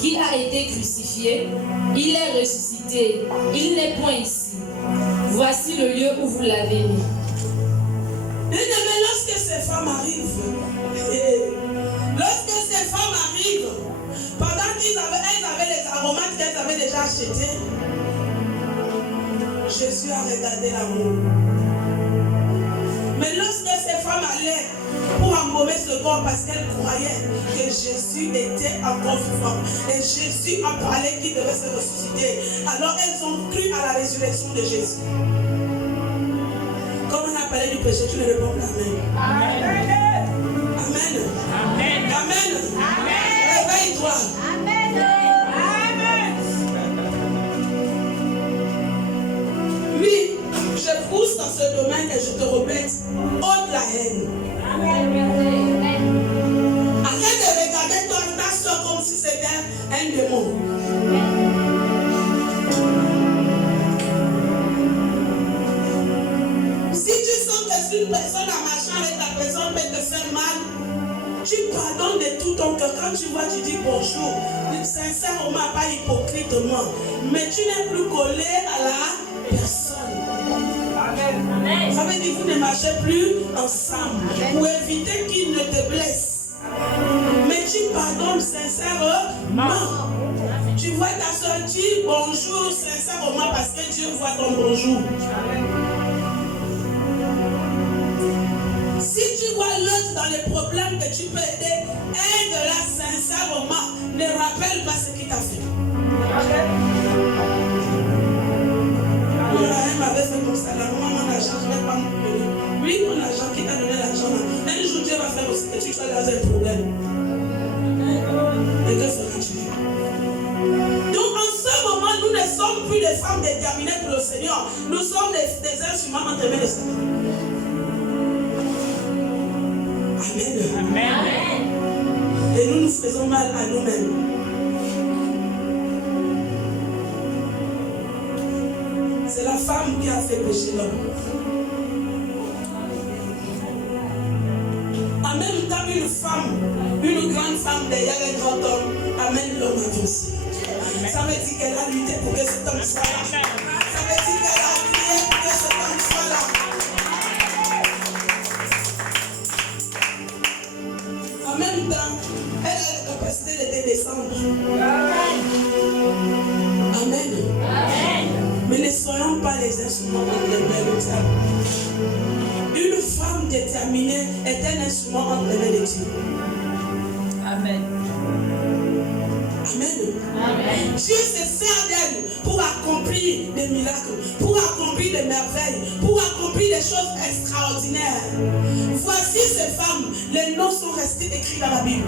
qui a été crucifié, il est ressuscité, il n'est point ici. Voici le lieu où vous l'avez mis. Bien-aimés, lorsque ces femmes arrivent, pendant qu'elles avaient les aromates qu'elles avaient déjà achetés, Jésus a regardé l'amour. Mais lorsque ces femmes allaient pour embaumer ce corps parce qu'elles croyaient que Jésus était encore vivant et Jésus a parlé qu'il devait se ressusciter, alors elles ont cru à la résurrection de Jésus. Comme on a parlé du péché, tu ne réponds pas Amen. Amen. Amen. Amen. Amen. Amen. Réveille-toi. Amen. Amen. Oui, je pousse dans ce domaine et je te répète, ôte la haine. Amen. Arrête de regarder ta soeur comme si c'était un démon. Si tu sens que une personne en marchant avec ta personne peut te faire mal, tu pardonnes de tout ton cœur. Quand tu vois, tu dis bonjour, sincèrement, pas hypocritement, mais tu n'es plus collé à la personne. Amen. Ça veut dire que vous ne marchez plus ensemble. Amen. Pour éviter qu'il ne te blesse. Mais tu pardonnes sincèrement. Amen. Tu vois ta soeur dire bonjour sincèrement parce que Dieu voit ton bonjour. Amen. Si tu vois l'autre dans les problèmes que tu peux aider, aide-la sincèrement. Ne rappelle pas ce qu'il t'a fait. Abraham avait fait comme ça. La maman, mon argent, je ne vais pas me donner. Oui, mon argent qui t'a donné l'argent. Un jour, Dieu va faire aussi que tu sois dans un problème. Et que feras-tu? Donc, en ce moment, nous ne sommes plus des femmes déterminées pour le Seigneur. Nous sommes des instruments entre les mains de Seigneur. Amen. Amen. Et nous nous faisons mal à nous-mêmes. C'est la femme qui a fait pécher l'homme. En même temps, une femme, une grande femme derrière un grand homme, amène l'homme avancé. Ça veut dire qu'elle a lutté pour que cet homme soit là. Ça veut dire qu'elle a prié pour que cet homme soit là. En même temps, elle a la capacité de te descendre. Amen. Amen. Mais ne soyons pas les instruments entre les mains de Dieu. Une femme déterminée est un instrument entre les mains de Dieu. Amen. Amen. Amen. Dieu se sert d'elle pour accomplir des miracles, pour accomplir des merveilles, pour accomplir des choses extraordinaires. Voici ces femmes, les noms sont restés écrits dans la Bible.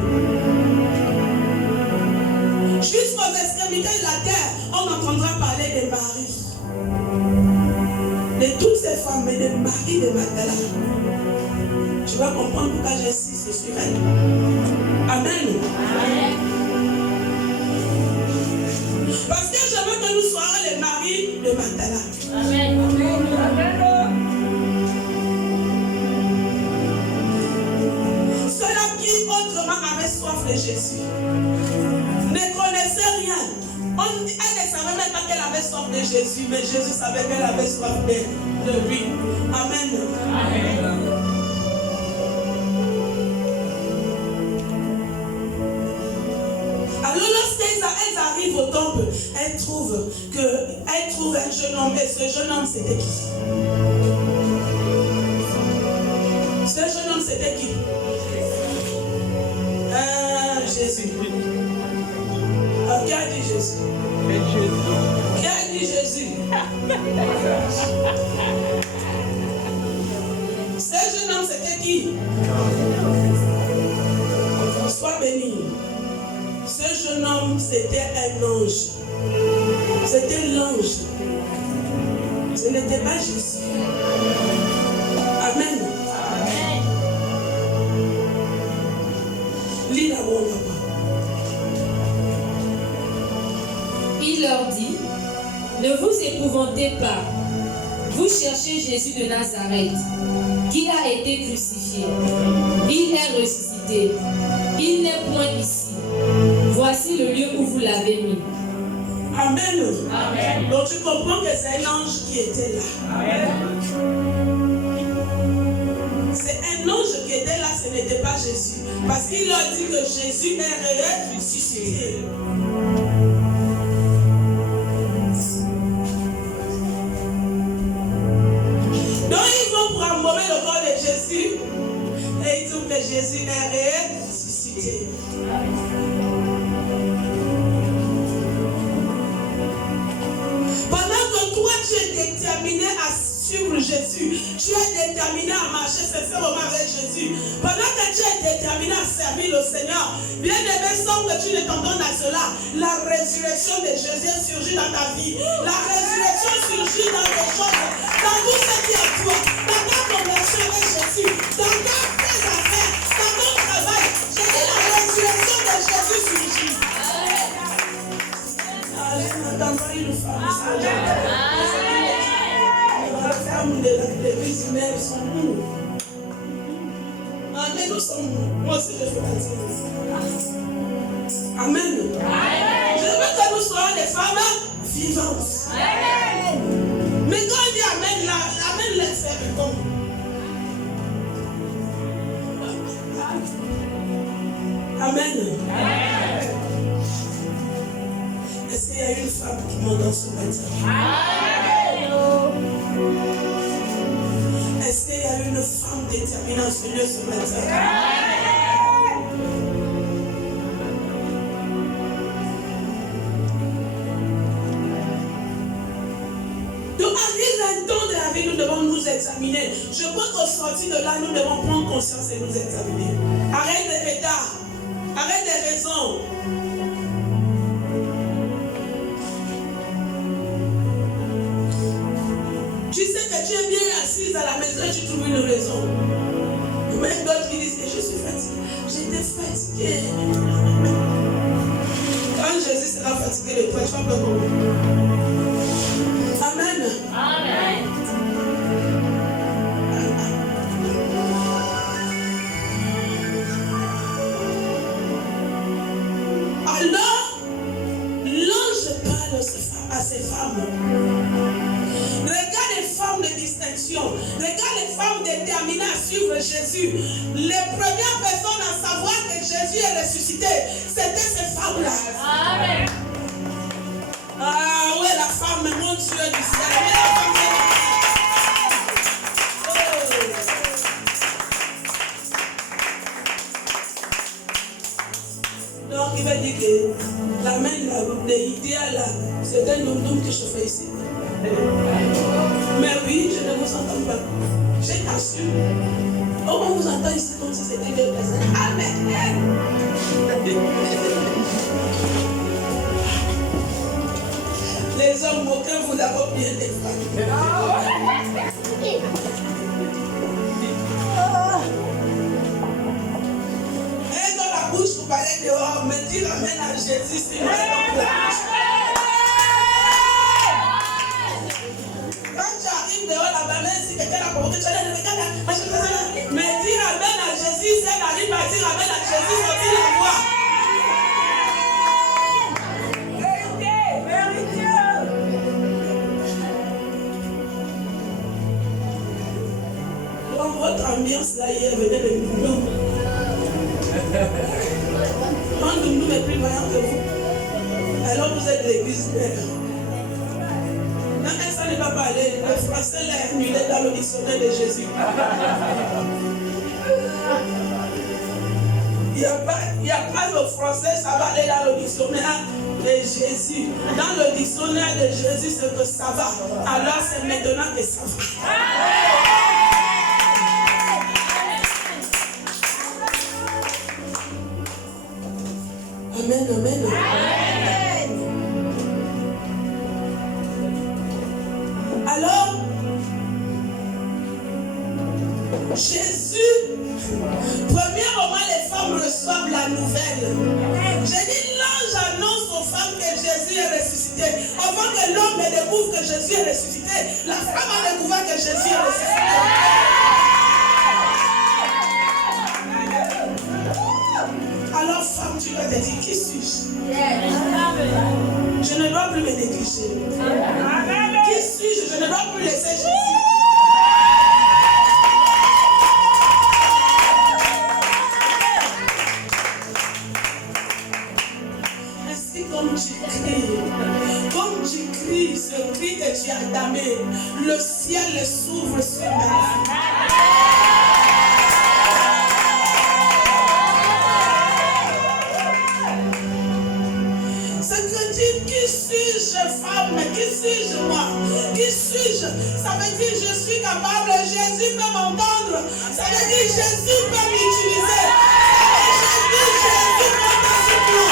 Jusqu'aux extrémités de la terre, on entendra parler des maris. De toutes ces femmes et des maris de Magdala. Tu vas comprendre pourquoi j'insiste sur elle. Amen. Amen. Parce que je veux que nous soyons les maris de Magdala. Amen. Amen. Ceux-là qui autrement avaient soif de Jésus ne connaissaient rien. Elle ne savait même pas qu'elle avait soif de Jésus, mais Jésus savait qu'elle avait soif de lui. Amen. Amen. Alors lorsqu'elles arrivent au temple, elles trouvent un jeune homme. Et ce jeune homme, c'était qui? Ce jeune homme, c'était qui? Jésus. Qui a dit Jésus? Qui a dit Jésus? Ce jeune homme, c'était qui? Sois béni. Ce jeune homme, c'était un ange. C'était l'ange. Ce n'était pas Jésus. Amen. Amen. Lis la bonne papa. Il leur dit, ne vous épouvantez pas. vous cherchez Jésus de Nazareth, qui a été crucifié. Il est ressuscité. Il n'est point ici. Voici le lieu où vous l'avez mis. Amen. Amen. Donc tu comprends que c'est un ange qui était là. Amen. C'est un ange qui était là, ce n'était pas Jésus. Parce qu'il leur dit que Jésus est ressuscité. Donc ils vont pour embaumer le corps de Jésus. Et ils disent que Jésus est ressuscité. Pendant que toi tu es déterminé à suivre Jésus, tu es déterminé à marcher sincèrement avec Jésus. Pendant que tu es déterminé à servir le Seigneur, bien aimé, sans que tu ne t'entends à cela, la résurrection de Jésus surgit dans ta vie. La résurrection surgit dans tes choses, dans tout ce qui est toi, dans ta conversion avec Jésus, dans tes affaires, dans ton travail. J'ai dit la résurrection de Jésus surgit. Une femme, la femme de l'église humaine sont nous. Amen, nous sommes nous. Moi aussi je fais partie. Amen. Je veux que nous soyons des femmes vivantes. Mais quand on dit Amen, là, Amen laisse faire comme. Amen. Est-ce qu'il y a une femme qui m'entend ce matin? Est-ce qu'il y a une femme déterminée à Seigneur ce matin? Donc arrive un temps de la vie, nous devons nous examiner. Je crois qu'au sortir de là, nous devons prendre conscience et nous examiner. Arrête des retards. Arrête des raisons. Tu sais que tu es bien assise à la maison et tu trouves une raison. Même d'autres qui disent que je suis fatiguée. J'étais fatiguée. Quand Jésus sera fatigué de toi, tu vas pas comprendre. Amen. Amen. Alors, l'ange parle à ces femmes. Regarde les femmes de distinction. Regarde les femmes déterminées à suivre Jésus. Les premières personnes à savoir que Jésus est ressuscité, c'était ces femmes-là. Amen. Ah ouais, la femme, mon Dieu du ciel. Ouais, la femme, oh. Donc, il va dire que la main de l'idéal là, c'est un homme qui chauffait ici. Mais oui, je ne vous entends pas. J'ai assuré. Oh, on vous entend ici comme si c'était deux personnes. Amen. Les hommes moqueurs, vous l'avez bien les femmes. Et dans la bouche, vous parlez dehors, mais dire amen à Jésus, c'est une raison pour la bouche. Quand tu arrives dehors là-bas, même si quelqu'un a provoqué, tu vas dire, regarde, mais dire amen à Jésus, si elle arrive à dire amen à Jésus, sortir la voix. Donc votre ambiance là hier venait de nous. Un de nous est plus vaillant que vous. Alors vous êtes l'église mère. Quand ça ne va pas aller, le français l'a annulé dans le dictionnaire de Jésus. Il n'y a pas le français, ça va aller dans le dictionnaire de Jésus. Dans le dictionnaire de Jésus, c'est que ça va. Alors c'est maintenant que ça va. Amen, amen. Alors, Jésus, premièrement, les femmes reçoivent la nouvelle. J'ai dit, l'ange annonce aux femmes que Jésus est ressuscité. ressuscité. Avant que l'homme ne découvre que Jésus est ressuscité, la femme a découvert que Jésus est ressuscité. Alors femme, tu dois te dire, qui suis-je? Je ne dois plus me négliger. Qui suis-je? Je ne dois plus laisser Jésus. Ainsi comme tu cries, ce cri que tu as damé, le ciel s'ouvre sur ma vie. Qui suis-je moi? Qui suis-je? Ça veut dire je suis capable, Jésus peut m'entendre. Ça veut dire Jésus peut m'utiliser. Jésus compte sur moi.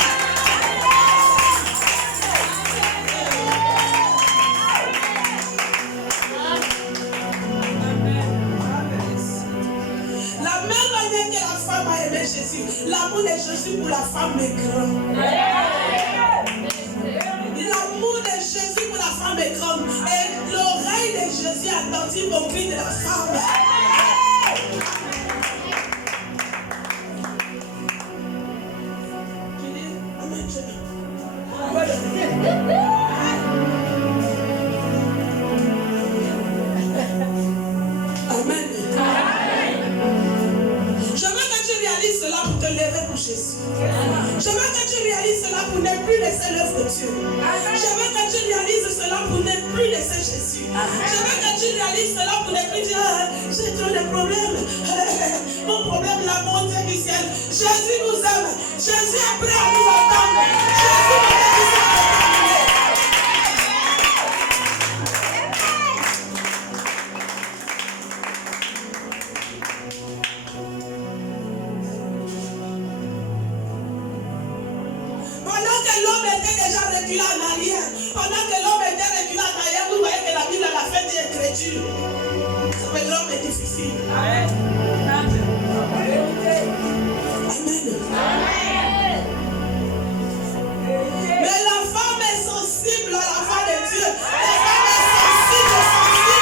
La même manière que la femme a aimé Jésus, l'amour de Jésus pour la femme est grand. Et l'oreille de Jésus attentive au cri de la femme. Je dis, Amen. Amen. Je veux que tu réalises cela pour te lever pour Jésus. Je veux que tu réalises cela pour ne plus laisser l'œuvre de Dieu. Je veux que tu réalises cela pour ne plus laisser Jésus. Je veux que tu réalises cela pour ne plus dire j'ai trop de problèmes. Mon problème là, mon Dieu du ciel. Jésus nous aime. Jésus est prêt à nous attendre. Jésus nous aime. Pendant que l'homme était déjà reculé en arrière, pendant que l'homme était reculé en arrière, vous voyez que la Bible a fait des écritures. Mais l'homme est difficile. Amen. Amen. Mais la femme est sensible à la voix de Dieu. La femme est sensible à Dieu.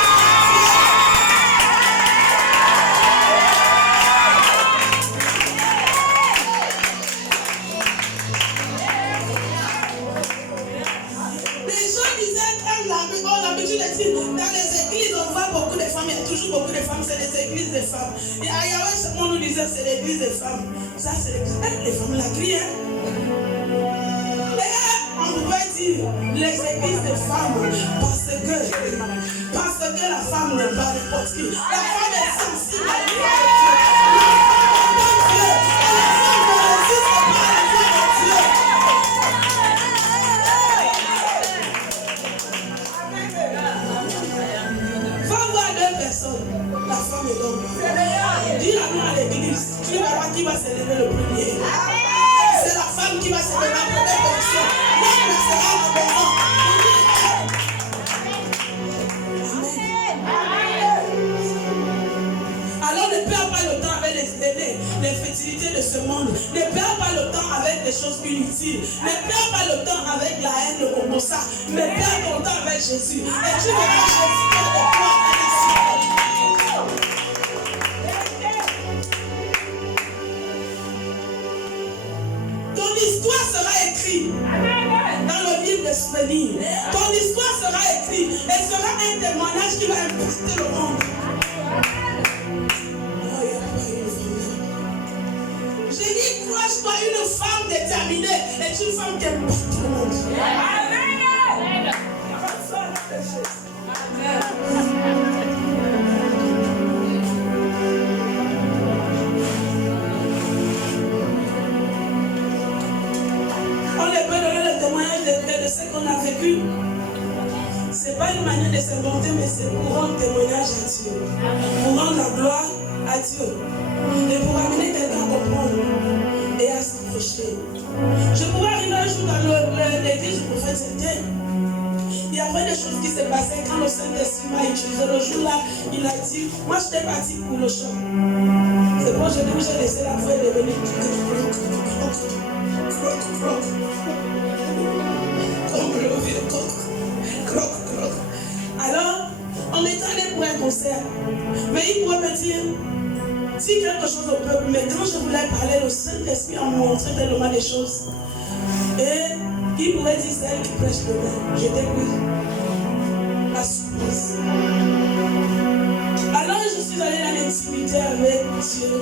Dans les églises, on voit beaucoup de femmes, il y a toujours beaucoup de femmes, c'est des églises de femmes. Et à Yahweh, on nous disait c'est l'église des femmes. Ça, c'est l'église. Les femmes la crient. Et on pouvait dire les églises des femmes parce que la femme n'est pas n'importe qui. La femme est sensible à la voix de Dieu. La femme entend Dieu. Et la femme ne résiste pas à la voix de Dieu. La femme et l'homme. Dis la main à l'église. Tu verras qui va se lever le premier. C'est la femme qui va se lever en première position. L'homme restera à la maison. Alors ne perds pas le temps avec les fétilités de ce monde. Ne perds pas le temps avec des choses inutiles. Ne perds pas le temps avec la haine, le combo ça. Mais perds ton temps avec Jésus. Et tu verras Jésus faire de toi un disciple. Ton histoire sera écrite dans le livre des souvenirs. Ton histoire sera écrite et sera un témoignage qui va impacter le monde. J'ai dit, crois-toi une femme déterminée est une femme qui impacte le monde. Amen. On ne peut donner le témoignage de ce qu'on a vécu. Ce n'est pas une manière de s'inventer, mais c'est pour rendre témoignage à Dieu. Pour rendre la gloire à Dieu. Et pour amener quelqu'un à comprendre et à s'approcher. Je pouvais arriver un jour dans l'église du prophète C'était. Il y avait des choses qui se passaient quand le Saint-Esprit m'a utilisé. Le jour-là, il a dit, moi j'étais parti pour le chant. C'est bon, je dis où j'ai laissé la voix et devenir croc. Comme On est allé pour un concert. Mais il pourrait me dire, si quelque chose au peuple, mais quand je voulais parler, le Saint-Esprit a montré tellement des choses. Et il pourrait dire, c'est elle qui prêche le bien. J'étais pris la surprise. Alors je suis allée dans l'intimité avec Dieu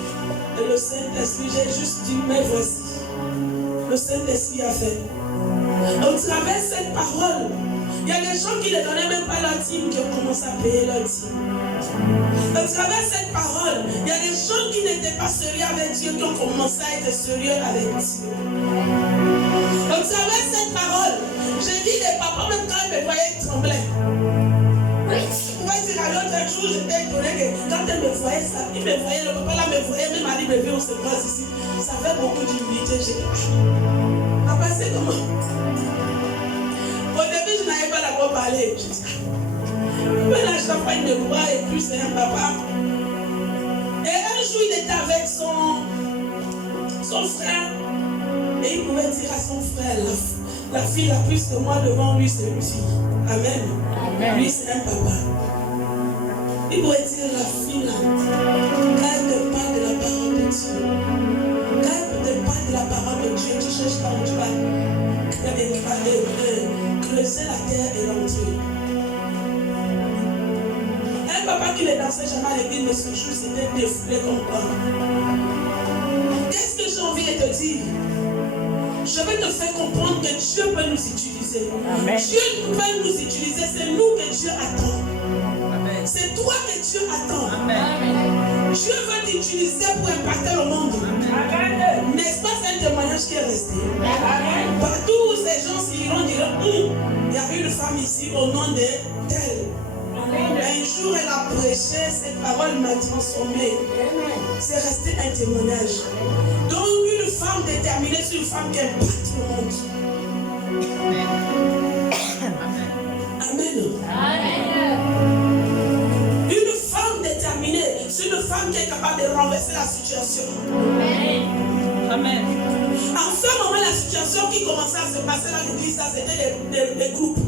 et le Saint-Esprit. J'ai juste dit, mais voici. Le Saint-Esprit a fait. Au travers de cette parole, il y a des gens qui ne donnaient même pas leur dîme qui ont commencé à payer leur dîme. Au travers de cette parole, il y a des gens qui n'étaient pas sérieux avec Dieu qui ont commencé à être sérieux avec Dieu. Au travers de cette parole, j'ai vu des papas, même quand ils me voyaient, ils tremblaient. Je pouvais dire à l'autre un jour, j'étais étonné que quand elle me voyait, ça, il me voyait, le papa là me voyait, même Ali me vit, on se croise ici. Ça fait beaucoup d'humilité. J'ai dit, papa, c'est comment? Au début, je n'avais pas d'abord parlé. Je dis, mais là, chaque fois, il me voit et puis c'est un papa. Et un jour, il était avec son frère. Et il pouvait dire à son frère, la fille la plus que moi devant lui, c'est une fille. Amen. Amen. Lui, c'est un papa. Il pourrait dire la fille là, quand elle te parle de la parole de Dieu, quand elle te parle de la parole de Dieu, tu cherches là où tu vas creuser la terre et rentrer. Un papa qui ne dansait jamais à l'église, mais ce jour c'était défoulé comme quoi. Qu'est-ce que j'ai envie de te dire? Je vais te faire comprendre que Dieu peut nous utiliser. Amen. Dieu peut nous utiliser, c'est nous que Dieu attend. C'est toi que Dieu attend. Amen. Dieu veut t'utiliser pour impacter le monde. Amen. N'est-ce pas, c'est un témoignage qui est resté? Amen. Partout où ces gens s'iront, diront, il y a une femme ici au nom de telle. Un jour, elle a prêché, cette parole m'a transformé. C'est resté un témoignage. Donc, une femme déterminée, c'est une femme qui impacte le monde. Amen. Amen. Une femme déterminée, c'est une femme qui est capable de renverser la situation. Amen. En ce moment, la situation qui commençait à se passer dans l'église, c'était des groupes.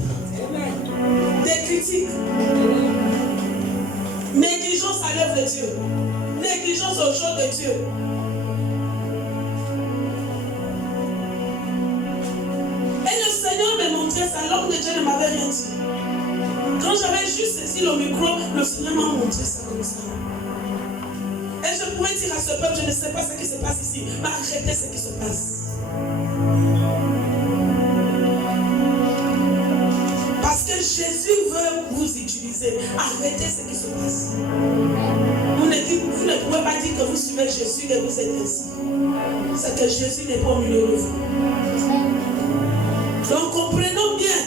Des critiques. Négligence à l'œuvre de Dieu. Négligence aux choses de Dieu. Et le Seigneur me montrait ça. L'homme de Dieu ne m'avait rien dit. Quand j'avais juste saisi le micro, le Seigneur m'a montré ça comme ça. Et je pouvais dire à ce peuple, je ne sais pas ce qui se passe ici, mais arrêtez ce qui se passe. Parce que Jésus veut vous utiliser. Arrêtez ce qui se passe. Vous ne pouvez pas dire que vous suivez Jésus et vous êtes ainsi. C'est que Jésus n'est pas au milieu de vous. Donc comprenons bien.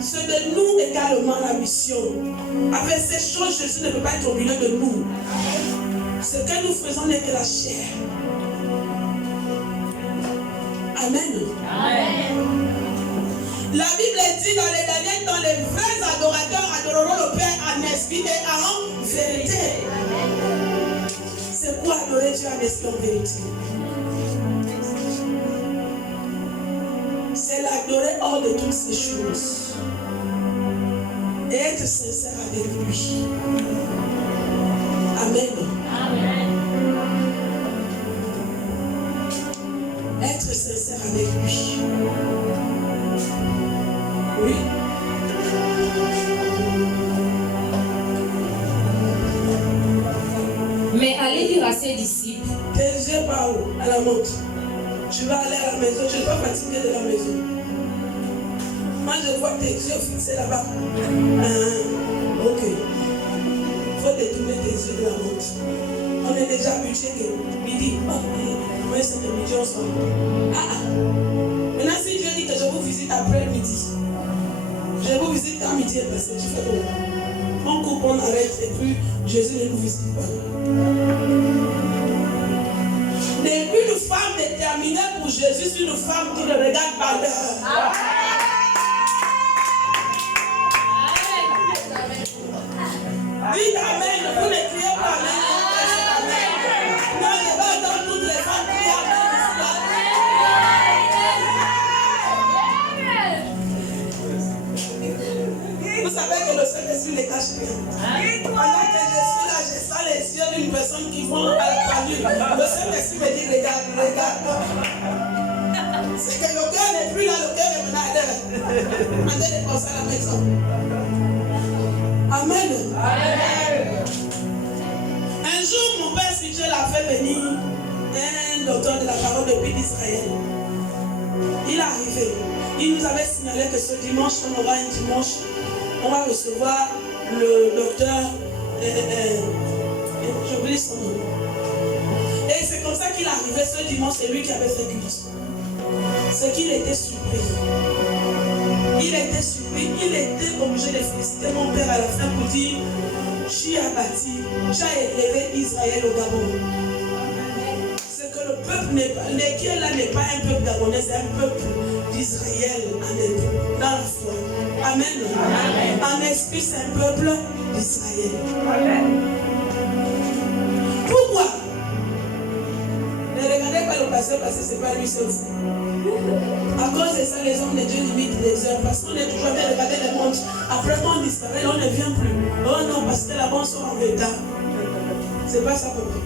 C'est de nous également la mission. Avec ces choses, Jésus ne peut pas être au milieu de nous. Ce que nous faisons n'est que la chair. Amen. Amen. La Bible dit dans les derniers temps, les vrais adorateurs adoreront le Père en esprit et en vérité. C'est quoi adorer Dieu en esprit et en vérité? C'est l'adorer hors de toutes ces choses. Et être sincère avec lui. Amen. Amen. Être sincère avec lui. Oui. Mais allez dire à ses disciples. Tes yeux par où? À la montre. Tu vas aller à la maison, tu ne vas pas fatiguer de la maison. Moi je vois tes yeux fixés là-bas. Ok. Il faut détourner tes yeux de la montre. On est déjà habitué que midi. Moi c'est de midi on sort. Maintenant si Dieu dit que je vous visite après midi. Je vous visite quand midi est passé. Tu fais comment? On coupe, on arrête et puis Jésus ne nous visite pas. Une femme déterminée pour Jésus, c'est une femme qui ne regarde pas l'heure. Dites Amen, vous ne criez pas Amen. Non, je vais entendre toutes les femmes crier Amen. Vous savez que le Saint-Esprit ne cache rien. Pendant que je suis là, je sens les yeux d'une personne qui vont à la pendule. Le Saint-Esprit me dit, regarde, regarde. C'est que le cœur n'est plus là, le cœur est maintenant ailleurs. Mandez les pensées à la maison. Amen. Un jour, mon père spirituel a fait venir un docteur de la parole de Pays d'Israël. Il est arrivé. Il nous avait signalé que ce dimanche, on aura un dimanche, on va recevoir le docteur, j'oublie son nom. Et c'est comme ça qu'il est arrivé ce dimanche, c'est lui qui avait fait Christ. C'est qu'il était surpris. Il était surpris, il était obligé de féliciter mon père à la fin pour dire, tu as bâti, tu as élevé Israël au Gabon. C'est que le peuple n'est pas, l'équipe là n'est pas un peuple gabonais, c'est un peuple d'Israël dans la foi. Amen. Amen. En esprit, c'est un peuple d'Israël. Amen. Pourquoi? Ne regardez pas le passé parce que ce n'est pas lui seul. À cause de ça, les hommes de Dieu limitent les heures. Parce qu'on est toujours en train de regarder les montres. Après qu'on disparaît, on ne vient plus. Oh non, parce que là-bas, on sort en retard. C'est pas ça, papa.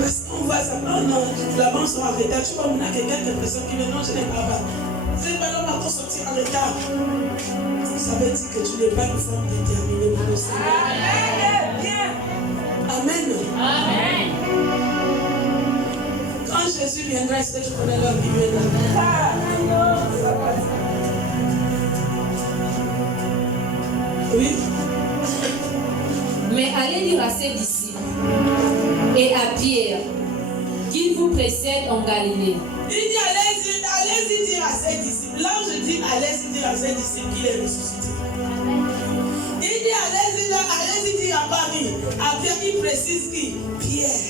Parce qu'on voit ça. Oh non, là-bas, on sort en retard. Tu vois, on a quelqu'un qui a l'impression qu'il est non, je n'ai pas. C'est pas l'homme à sortir en retard. Ça veut dire que tu n'es pas une femme déterminée pour le Seigneur. Amen. Amen. Quand Jésus viendra, est-ce que tu connais l'heure qui viendra? Oui. Mais allez dire à ses disciples et à Pierre qu'il vous précède en Galilée. Il dit allez-y dire à ses disciples. Là où je dis allez-y dire à ses disciples qu'il est ressuscité. Il dit allez-y dire à Paris. À Pierre, il précise qui? Pierre.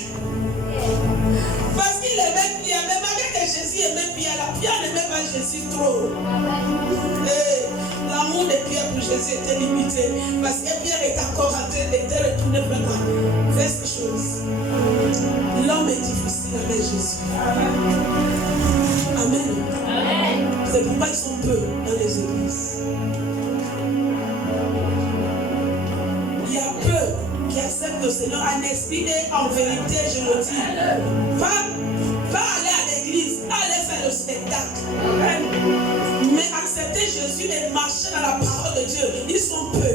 Parce qu'il aimait Pierre, mais malgré que Jésus aimait Pierre, Pierre n'aimait pas Jésus trop. Et l'amour de Pierre pour Jésus était limité. Parce que Pierre était encore en train d'être retourné vraiment vers ces choses. L'homme est difficile avec Jésus. Amen. Amen. C'est pourquoi ils sont peu dans les églises. Il y a peu qui acceptent le Seigneur en esprit et en vérité, je le dis. Pas aller à l'église, aller faire le spectacle. Mais accepter Jésus et marcher dans la parole de Dieu, ils sont peu.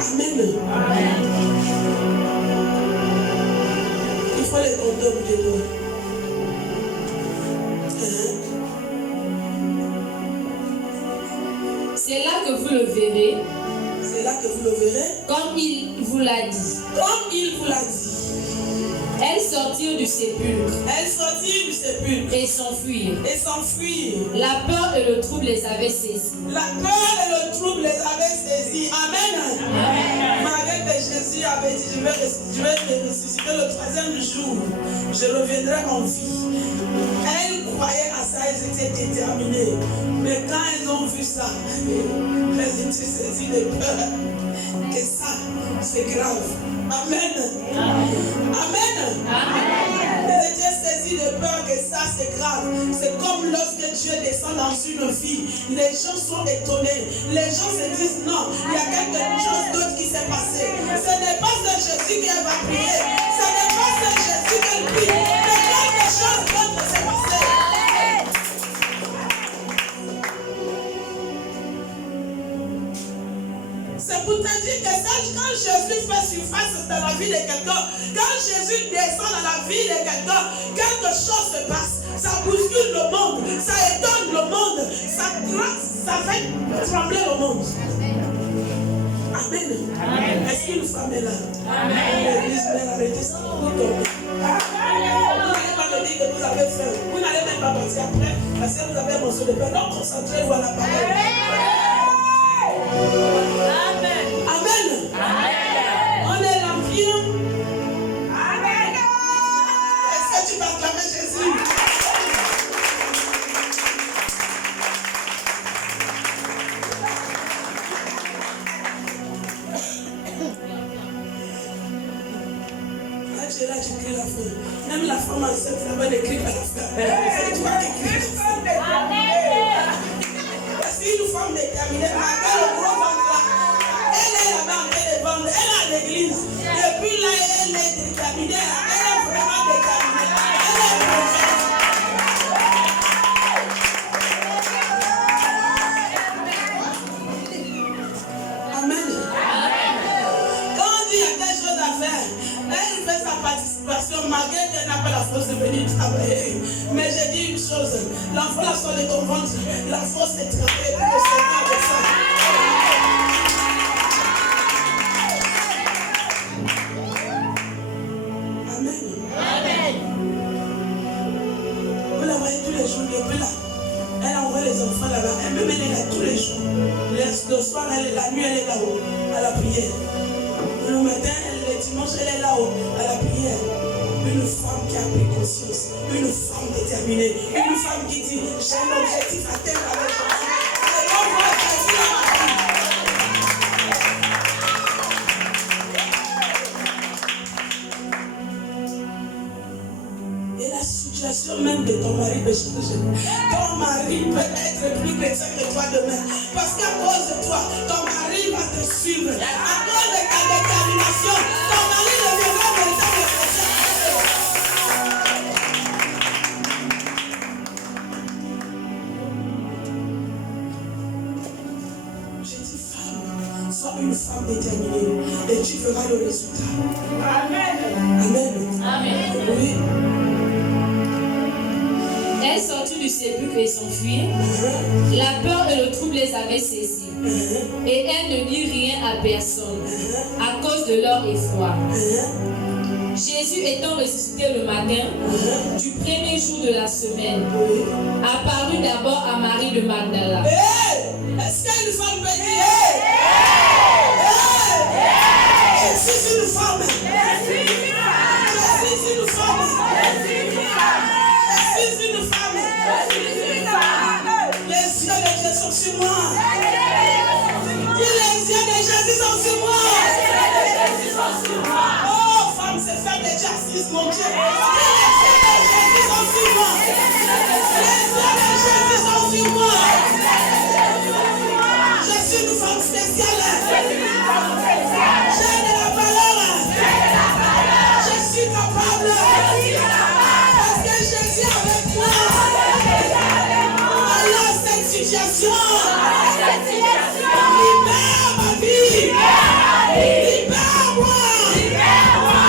Amen. Amen. Il faut les compter au bout des doigts. C'est là que vous le verrez. C'est là que vous le verrez. Comme il vous l'a dit. Comme il vous l'a dit. Elles sortirent du sépulcre. Elles sortirent du sépulcre. Et s'enfuirent. Et s'enfuirent. La peur et le trouble les avaient saisis. La peur et le trouble les avaient saisis. Amen. Amen. Malgré que Jésus avait dit, je vais ressusciter le troisième jour. Je reviendrai en vie. Elles croyaient à ça, elles étaient déterminées. Mais quand elles ont vu ça, elles étaient saisies de peur. Que ça, c'est grave. Amen. Amen. Amen. Elles étaient saisies de peur que ça, c'est grave. C'est comme lorsque Dieu descend dans une vie. Les gens sont étonnés. Les gens se disent non, il y a quelque chose d'autre qui s'est passé. Ce n'est pas ce Jésus qu'elle va prier. Ce n'est pas ce Jésus qu'elle prie. Mais quelque chose d'autre s'est passé. C'est pour te dire que quand Jésus fait surface dans la vie de quelqu'un, quand Jésus descend dans la vie de quelqu'un, quelque chose se passe. Ça bouscule le monde, ça étonne le monde, ça fait trembler le monde. Amen. Amen. Est-ce qu'une femme est là? Amen. L'église, mais arrêtez ça. Vous n'allez pas me dire que vous avez faim. Vous n'allez même pas partir après parce que vous avez un morceau de pain. Donc concentrez-vous à la parole. Amen. Amen. Amen. On est l'empire. Amen. Est-ce que tu vas acclamer Jésus? Là, tu es là, tu cries la faim. Même la femme enceinte, là-bas, ne crie pas la faim. C'est toi qui cries la faim. déterminée, malgré le gros ventre là. Elle est là-bas en train de vendre. Elle est à l'église. Depuis là, elle est déterminée. Elle est vraiment déterminée. Elle est prophète. Amen. Quand on dit qu'il y a quelque chose à faire, elle fait sa participation malgré qu'elle n'a pas la force de venir travailler. Mais j'ai dit une chose, l'enfant là sort de ton ventre, la force est travaillée pour le Seigneur de ça. Amen. Vous la voyez tous les jours, depuis là. Elle envoie les enfants là-bas. Elle-même, elle est là tous les jours. Le soir, la nuit, elle est là-haut, à la prière. Le matin, le dimanche, elle est là-haut, à la prière. Une femme qui a pris conscience. Une femme déterminée. Une femme qui dit, j'ai un objectif à atteindre avec Jésus. Et on voit Jésus dans ma vie. Et la situation même de ton mari peut changer. Ton mari peut être plus chrétien que toi demain. Parce qu'à cause de toi, ton mari va te suivre. À cause de ta détermination, ton mari deviendra véritable chrétien. J'ai dit femme, sois une femme déterminée et tu verras le résultat. Amen. Amen. Amen. Oui. Elle sortit du sépulcre et s'enfuit. La peur et le trouble les avaient saisis. Et elle ne dit rien à personne à cause de leur effroi. Jésus étant ressuscité le matin du premier jour de la semaine, apparut d'abord à Marie de Magdala. Est-ce qu'une femme peut dire je suis une femme. Je suis une femme. Je suis une femme. Les yeux de Jésus sont sur moi. Dis les yeux de Jésus sont sur moi. Oh femme, c'est faire des exercices, mon Dieu. Dis les yeux de Jésus sont sur moi. Les yeux de Jésus sont sur moi. Je suis une femme spéciale. J'ai de la valeur. Je suis capable. Parce que Jésus est avec moi. Alors cette situation, libère ma vie. Libère-moi. Libère-moi.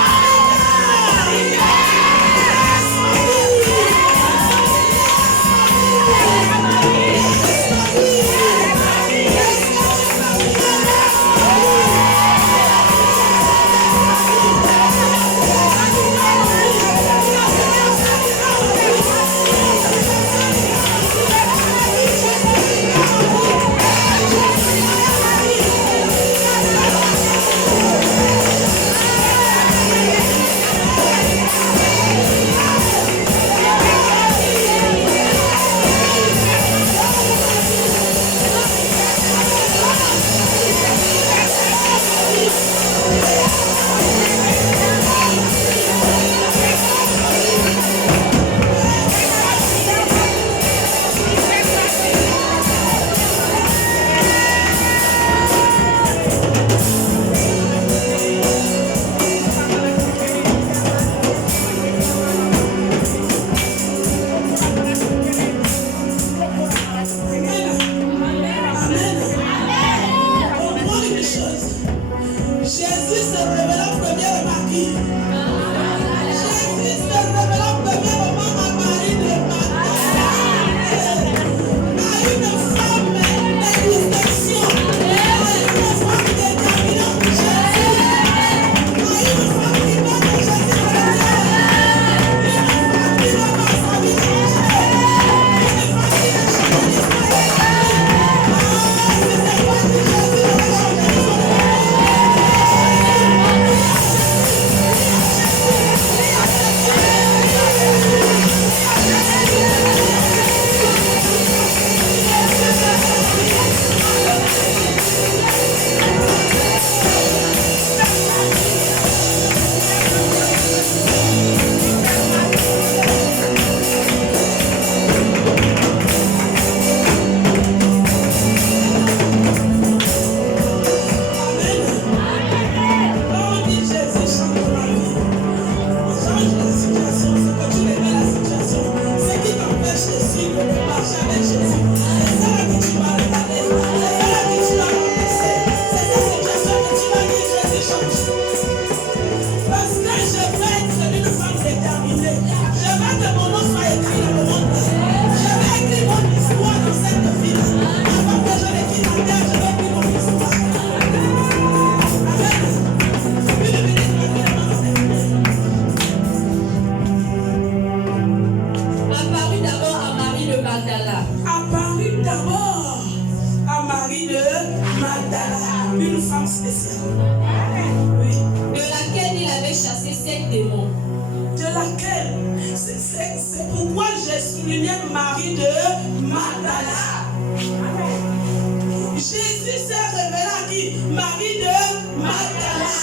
Une femme spéciale. Oui. De laquelle il avait chassé 7 démons. De laquelle, c'est pourquoi j'ai souligné Marie de Magdala. Jésus s'est révélé à qui? Marie de Magdala.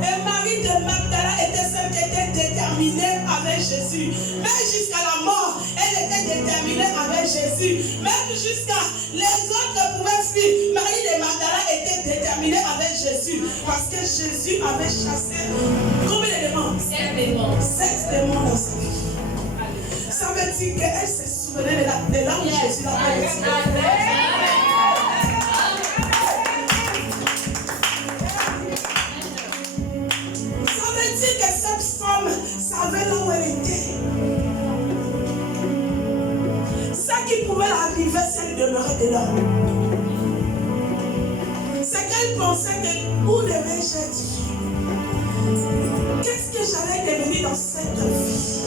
Et Marie de Magdala était celle qui était déterminée avec Jésus. Même jusqu'à la mort, elle était déterminée avec Jésus. Même jusqu'à les autres pouvaient fuir. Marie de Magdala était déterminée avec Jésus. Parce que Jésus avait chassé combien de démons? 7 démons. 7 démons dans sa vie. Ça veut dire qu'elle se souvenait de là où Jésus l'avait laissé. Savait là où elle était. Ça qui pouvait arriver si elle demeurait dedans. C'est qu'elle pensait que où devais-je être? Qu'est-ce que j'allais devenir dans cette vie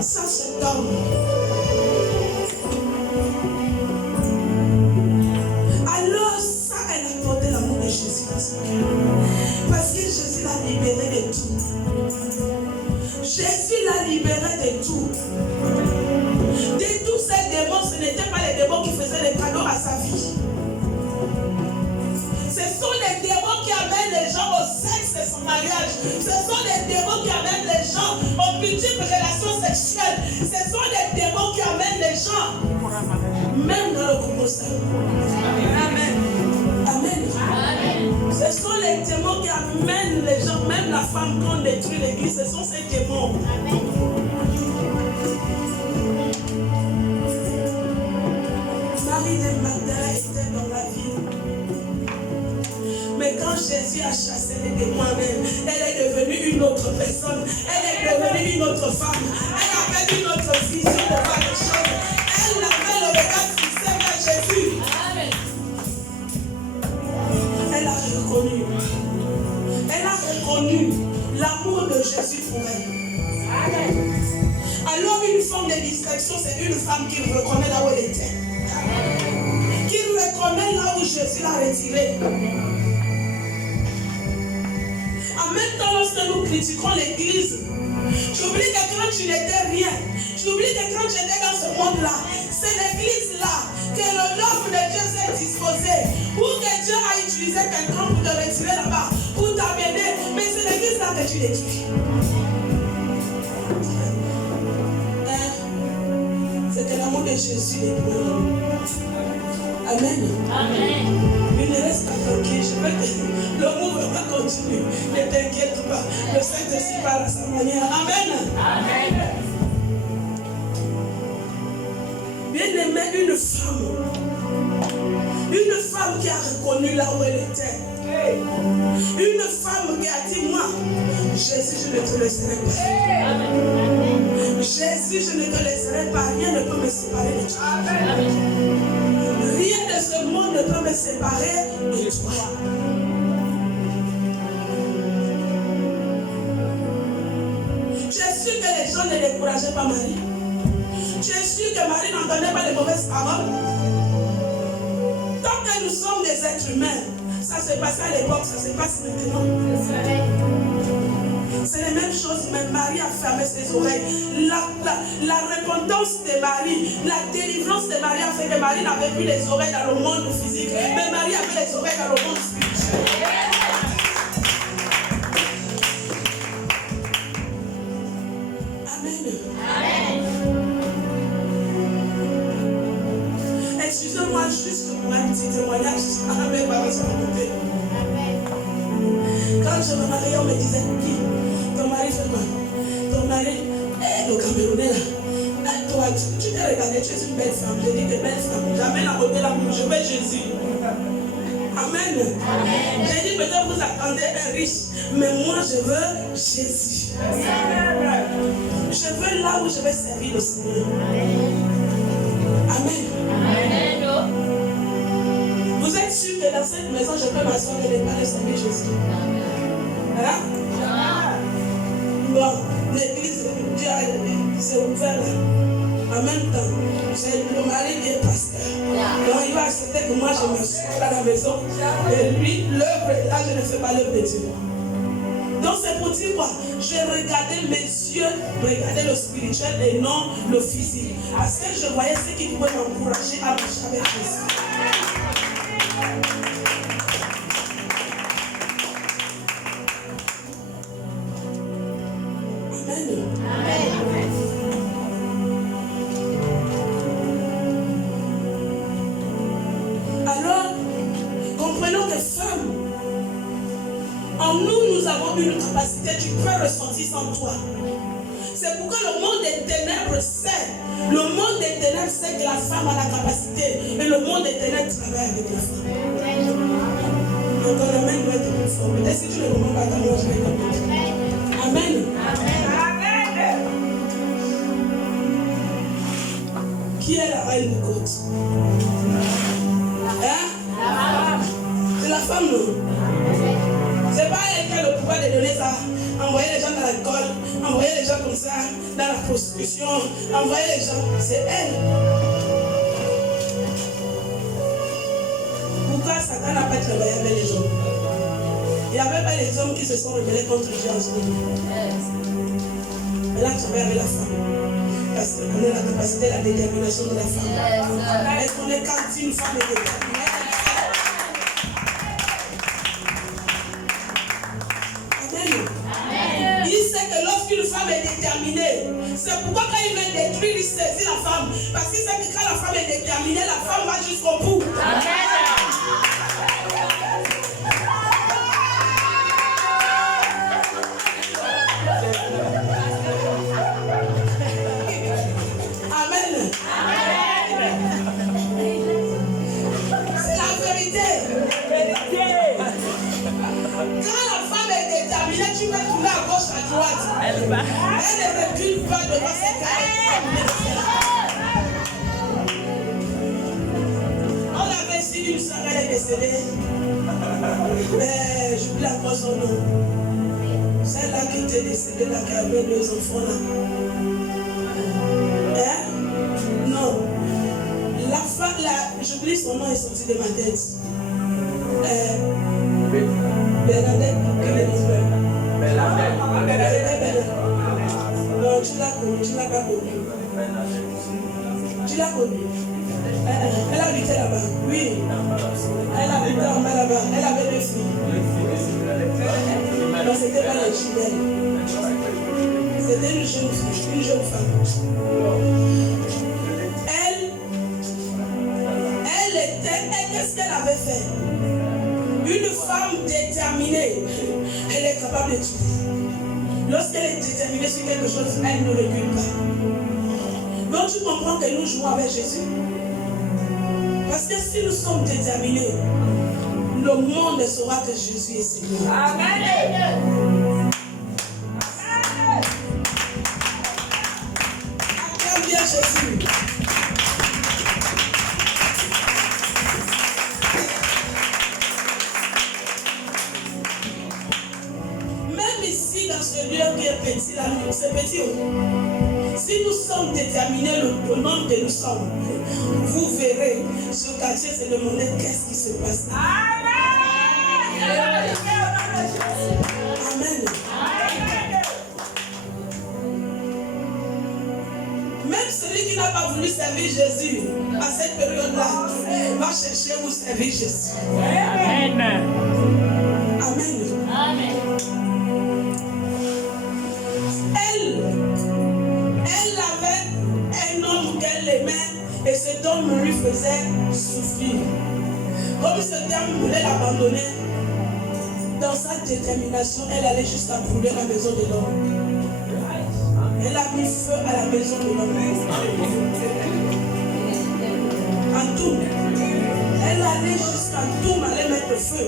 sans cet homme? Alors ça, elle a porté l'amour de Jésus dans son cœur. Parce que Jésus l'a libérée de tout. Jésus l'a libéré de tout. De tous ces démons, ce n'étaient pas les démons qui faisaient les cadeaux à sa vie. Ce sont les démons qui amènent les gens au sexe et son mariage. Ce sont les démons qui amènent les gens aux multiples relations sexuelles. Ce sont les démons qui amènent les gens, même dans le composteur. Amen. Amen. Ce sont les démons qui amènent les gens, même la femme qu'on détruit l'église, ce sont ces démons. Marie de Magdala était dans la ville. Mais quand Jésus a chassé les démons même, elle est devenue une autre personne. Elle est devenue une autre femme. Elle avait une autre vision de voir les choses. Elle avait le regard fixé vers Jésus. Amen. Elle a reconnu l'amour de Jésus pour elle. Amen. Alors une forme de distraction, c'est une femme qui reconnaît là où elle était. Amen. Qui reconnaît là où Jésus l'a retirée. En même temps, lorsque nous critiquons l'église, j'oublie que quand tu n'étais rien, j'oublie que quand tu étais dans ce monde-là, c'est l'église-là que l'œuvre de Dieu s'est disposée, ou que Dieu a utilisé quelqu'un pour te retirer là-bas, pour t'amener, mais c'est l'église-là que tu détruis. C'est que l'amour de Jésus est pour nous. Amen. Amen. Il ne reste pas tranquille, le mouvement va continuer. Ne t'inquiète pas, le Saint-Esprit parle à sa manière. Amen. Amen. Bien-aimé, une femme qui a reconnu là où elle était. Une femme qui a dit, moi, Jésus, je ne te laisserai pas. Amen. Jésus, je ne te laisserai pas. Rien ne peut me séparer de toi. Amen. Rien de ce monde ne peut me séparer de toi. Tu es sûr que les gens ne décourageaient pas Marie? Tu es sûr que Marie n'entendait pas les mauvaises paroles? Tant que nous sommes des êtres humains, ça se passait à l'époque, ça se passe maintenant. C'est la même chose, mais Marie a fermé ses oreilles. La repentance de Marie, la délivrance de Marie a fait que Marie n'avait plus les oreilles dans le monde physique, mais Marie avait les oreilles dans le monde spirituel. Amen. Excusez-moi juste pour un petit témoignage. Amen. Quand je me mariais, on me disait, ton mari fait quoi? Ton mari, le Camerounais là. Toi, tu t'es regardé, tu es une belle femme. Je dis que belle femme. Jamais la beauté l'amour. Je veux Jésus. Amen. J'ai dit, peut-être vous attendez un riche, mais moi je veux Jésus. Je veux là où je vais servir le Seigneur. Amen. Vous êtes sûr que dans cette maison, je peux m'asseoir et ne pas servir Jésus? Hein? Bon, l'église, Dieu s'est ouvert là. En même temps, c'est le mari qui est pasteur. Donc il va accepter que moi je me suis à la maison. Et lui, l'œuvre, là je ne fais pas l'œuvre de Dieu. Donc c'est pour dire quoi? Je vais regarder mes yeux, regarder le spirituel et non le physique. Parce que je voyais ce qui pouvait m'encourager à marcher avec Jésus. Alors, comprenons que femmes, en nous, nous avons une capacité, tu peux ressentir sans toi. C'est pourquoi le monde des ténèbres sait, que la femme a la capacité, et le monde des ténèbres travaille avec la femme. Donc ton amen doit être plus fort. Peut-être si tu ne comprends pas, moi je vais comprendre. Amen. Qui est la reine de côte? Hein? C'est la femme, non? C'est pas elle qui a le pouvoir de donner ça. Envoyer les gens dans l'alcool, envoyer les gens comme ça, dans la prostitution, envoyer les gens. C'est elle. Pourquoi Satan n'a pas travaillé avec les hommes? Il n'y avait pas les hommes qui se sont rebellés contre Dieu en ce moment. Elle a travaillé avec la femme. Parce qu'on a la capacité, la détermination de la femme. Et qu'on est quand une femme est déterminée. Amen. Il sait que lorsqu'une femme est déterminée, c'est pourquoi quand il veut détruire, il saisit la femme. Parce qu'il sait que quand la femme est déterminée, la femme va jusqu'au bout. Amen. Elle ne recule pas devant ses caractères. On avait su une soeur, elle est décédée. Mais j'oublie encore son nom. Celle-là qui était décédée, là, qui avait 2 enfants là. Hein? Non. La femme là, j'oublie son nom, est sorti de ma tête. Bernadette, quel est notre frère? Non, tu l'as connue, tu l'as pas connue. Tu l'as connue. Elle habitait là-bas, oui. Elle habitait en bas là-bas. Elle avait 2 filles. Non, c'était pas les jumelles. C'était une jeune fille, une jeune femme. Elle était, qu'est-ce qu'elle avait fait? Une femme déterminée, elle est capable de tout. Lorsqu'elle est déterminée sur quelque chose, elle ne recule pas. Donc tu comprends que nous jouons avec Jésus. Parce que si nous sommes déterminés, le monde saura que Jésus est Seigneur. Amen. Acclame bien Jésus. Petit, c'est petit. Si nous sommes déterminés le nombre que nous sommes, vous verrez, ce quartier se demander qu'est-ce qui se passe. Amen. Amen. Même celui qui n'a pas voulu servir Jésus à cette période-là va chercher où servir Jésus. Amen. Amen. Amen. Elle avait un homme qu'elle aimait et cet homme lui faisait souffrir. Comme cet homme voulait l'abandonner, dans sa détermination, elle allait jusqu'à brûler la maison de l'homme. Elle a mis feu à la maison de l'homme. En tout, elle allait jusqu'à tout, allait mettre feu.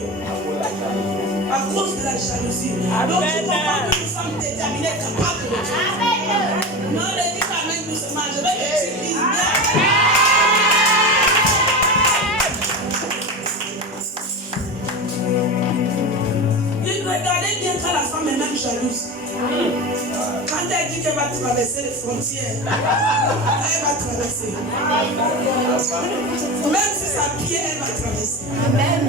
À cause de la jalousie. Donc tu comprends qu'une femme déterminée est capable de tout. Non, ne dis pas même doucement, je vais t'utiliser. Regardez bien quand la femme est même jalouse. Quand Quand elle dit qu'elle va traverser les frontières, elle va traverser. Même si c'est à pied, elle va traverser. Amen.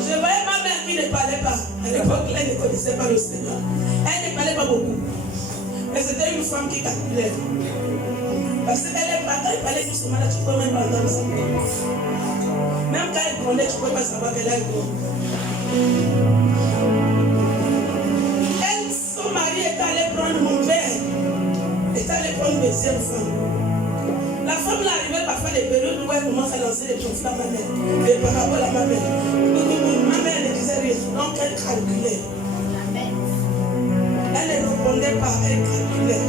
Je voyais ma mère qui ne parlait pas. À l'époque, elle ne connaissait pas le Seigneur. Elle ne parlait pas beaucoup. Mais c'était une femme qui calculait. Parce qu'elle parlait doucement, là, tu peux même pas entendre ça. Même quand elle grondait, tu ne peux pas savoir qu'elle est grande. Son mari est allé prendre mon père, est allé prendre une deuxième femme. La femme l'arrivait parfois des périodes où elle commence à lancer des choses à ma mère, des paraboles à ma mère. Ma mère ne disait rien, donc elle calculait. Elle ne répondait pas, elle calculait.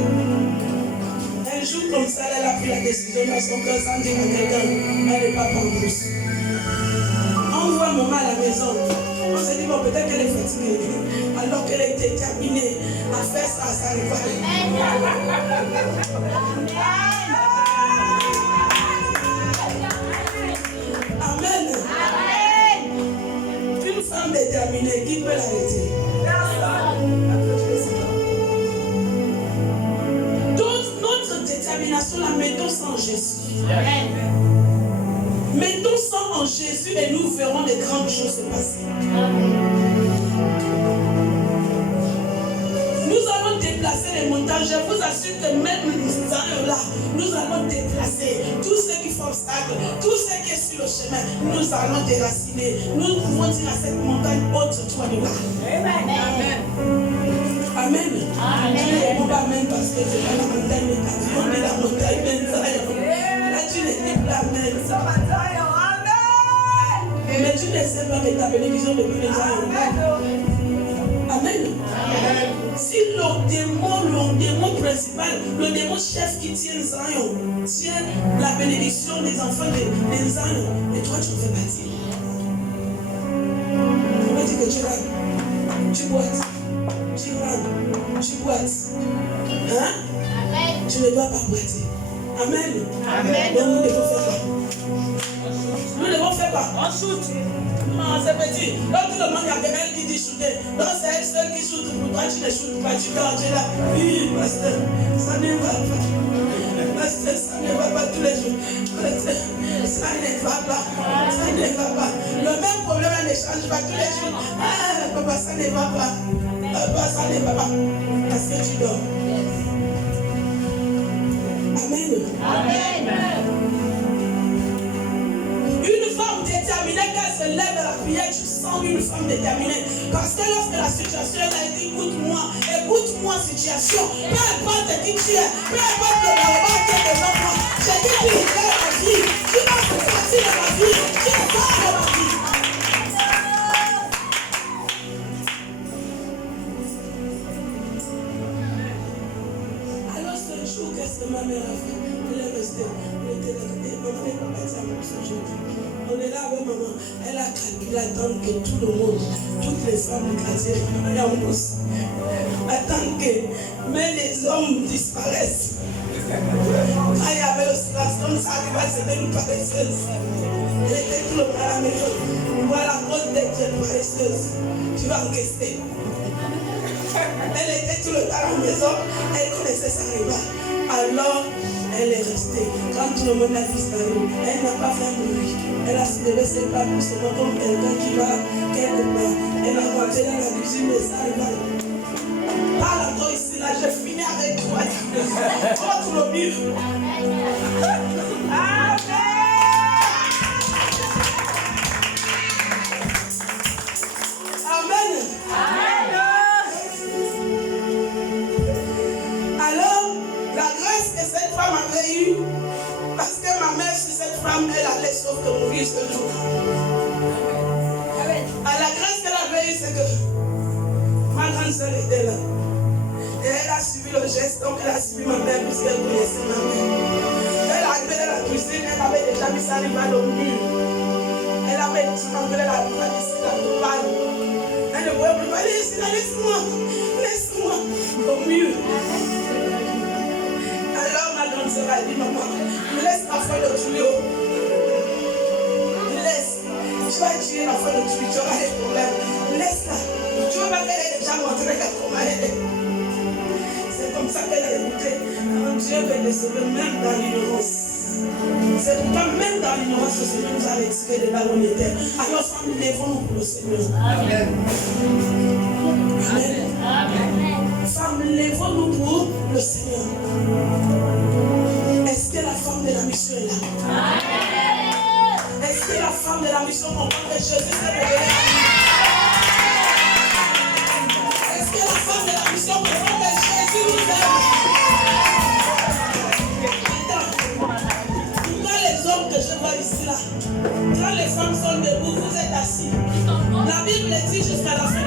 Un jour comme ça, elle a pris la décision dans son cœur sans dire à quelqu'un, elle n'est pas pampeuse. On voit maman à la maison. On s'est dit, bon, peut-être qu'elle est fatiguée. Alors qu'elle a été terminée à faire ça à sa réparation. Amen. Amen. Une femme déterminée, qui peut l'arrêter? Donc, notre détermination, la mettons ça en Jésus. Amen. Mettons ça en Jésus et nous verrons des grandes choses se passer. Nous allons déplacer les montagnes. Je vous assure que même dans là, nous allons déplacer tout ce qui fait obstacle, tout ce qui est sur le chemin. Nous allons déraciner. Nous pouvons dire à cette montagne haute, toi de là. Amen. Amen. Amen. Tu ne réponds pas amen parce que c'est pas la montagne de ta vie. On est la montagne de Zion. Là, tu ne dis pas amen. Mais tu ne sais pas que ta bénédiction depuis les Zion. Amen. Si le démon principal, le démon chef qui tient Zion, tient la bénédiction des enfants de Zion, et toi tu fais partie. On va dire que tu rames, tu boites, tu rames, tu boites. Hein? Amen. Tu ne dois pas boiter. Amen. Amen. Donc nous devons faire quoi? Nous devons faire quoi? On shoot. Non, c'est petit. Donc tout le monde, il y a quelqu'un qui dit shooter. Donc c'est elle seule qui shoot pour toi, tu ne shootes pas, tu dors, tu es là. Oui, pasteur, ça ne va pas. Pasteur, ça ne va pas tous les jours. Pasteur, ça ne va pas. Ça ne va pas. Le même problème, elle ne change pas tous les jours. Ah, papa, ça ne va pas. Papa, ça ne va pas. Parce que tu dors. Amen. Amen. Une femme déterminée, quand elle se lève à la prière, tu sens une femme déterminée. Parce que lorsque la situation, elle a dit, écoute-moi, situation. Peu importe qui tu es, peu importe le travail qui est devant moi. J'ai dit, tu es dans ma vie. Tu vas faire partie de ma vie. Tu es part de ma vie. Alors ce jour, qu'est-ce que ma mère a fait? Elle est restée. Elle était là. Maman n'est pas partie à mon aujourd'hui. On est là avec maman. Elle a calculé, attendre que tout le monde, toutes les femmes du quartier, aillent en bourse. Attendre que même les hommes disparaissent. Quand il y avait le silence, comme ça arrivait, c'était une paresseuse. Elle était tout le monde à la maison. Voilà, grosse d'être paresseuse. Tu vas encaisser. Elle était tout le temps à la maison. Elle connaissait sa riva. Alors, elle est restée. Quand tout le monde a disparu, elle n'a pas fait un bruit. Elle a soulevé ses pas doucement comme quelqu'un qui va quelque part. Elle a rentré dans la cuisine de sa riva. Parle encore ici, là, je finis avec toi. Contre le mur. Amen. Amen. Amen. Alors, la grâce que cette femme avait eue, parce que ma mère, si cette femme, elle allait sauf que mourir ce jour. À la grâce qu'elle avait eue, c'est que ma grande soeur était là. Et elle a suivi le geste, donc elle a suivi ma mère puisqu'elle connaissait ma mère. Elle est arrivée dans la cuisine, elle avait déjà mis sa rival au mur. Elle avait dit souvent qu'elle a rival ici, la coupable. Elle ne pouvait plus parler ici, laisse-moi au mur. Alors ma grande soeur a dit, maman, laisse ma foi le tuyau. Laisse. Dieu veut te sauver même dans l'ignorance. C'est pourquoi même dans l'ignorance, le Seigneur nous a retiré de là où on était. Alors, femmes, lèvons-nous pour le Seigneur. Amen. Amen. Amen. Femmes, lèvons-nous pour le Seigneur. Est-ce que la femme de la mission est là? Est-ce que la femme de la mission comprend que Jésus s'est révélé à lui? Est-ce que la femme de la mission comprend que Jésus nous aime? Pourquoi les hommes que je vois ici là, quand les femmes sont debout, vous êtes assis. La Bible dit jusqu'à la fin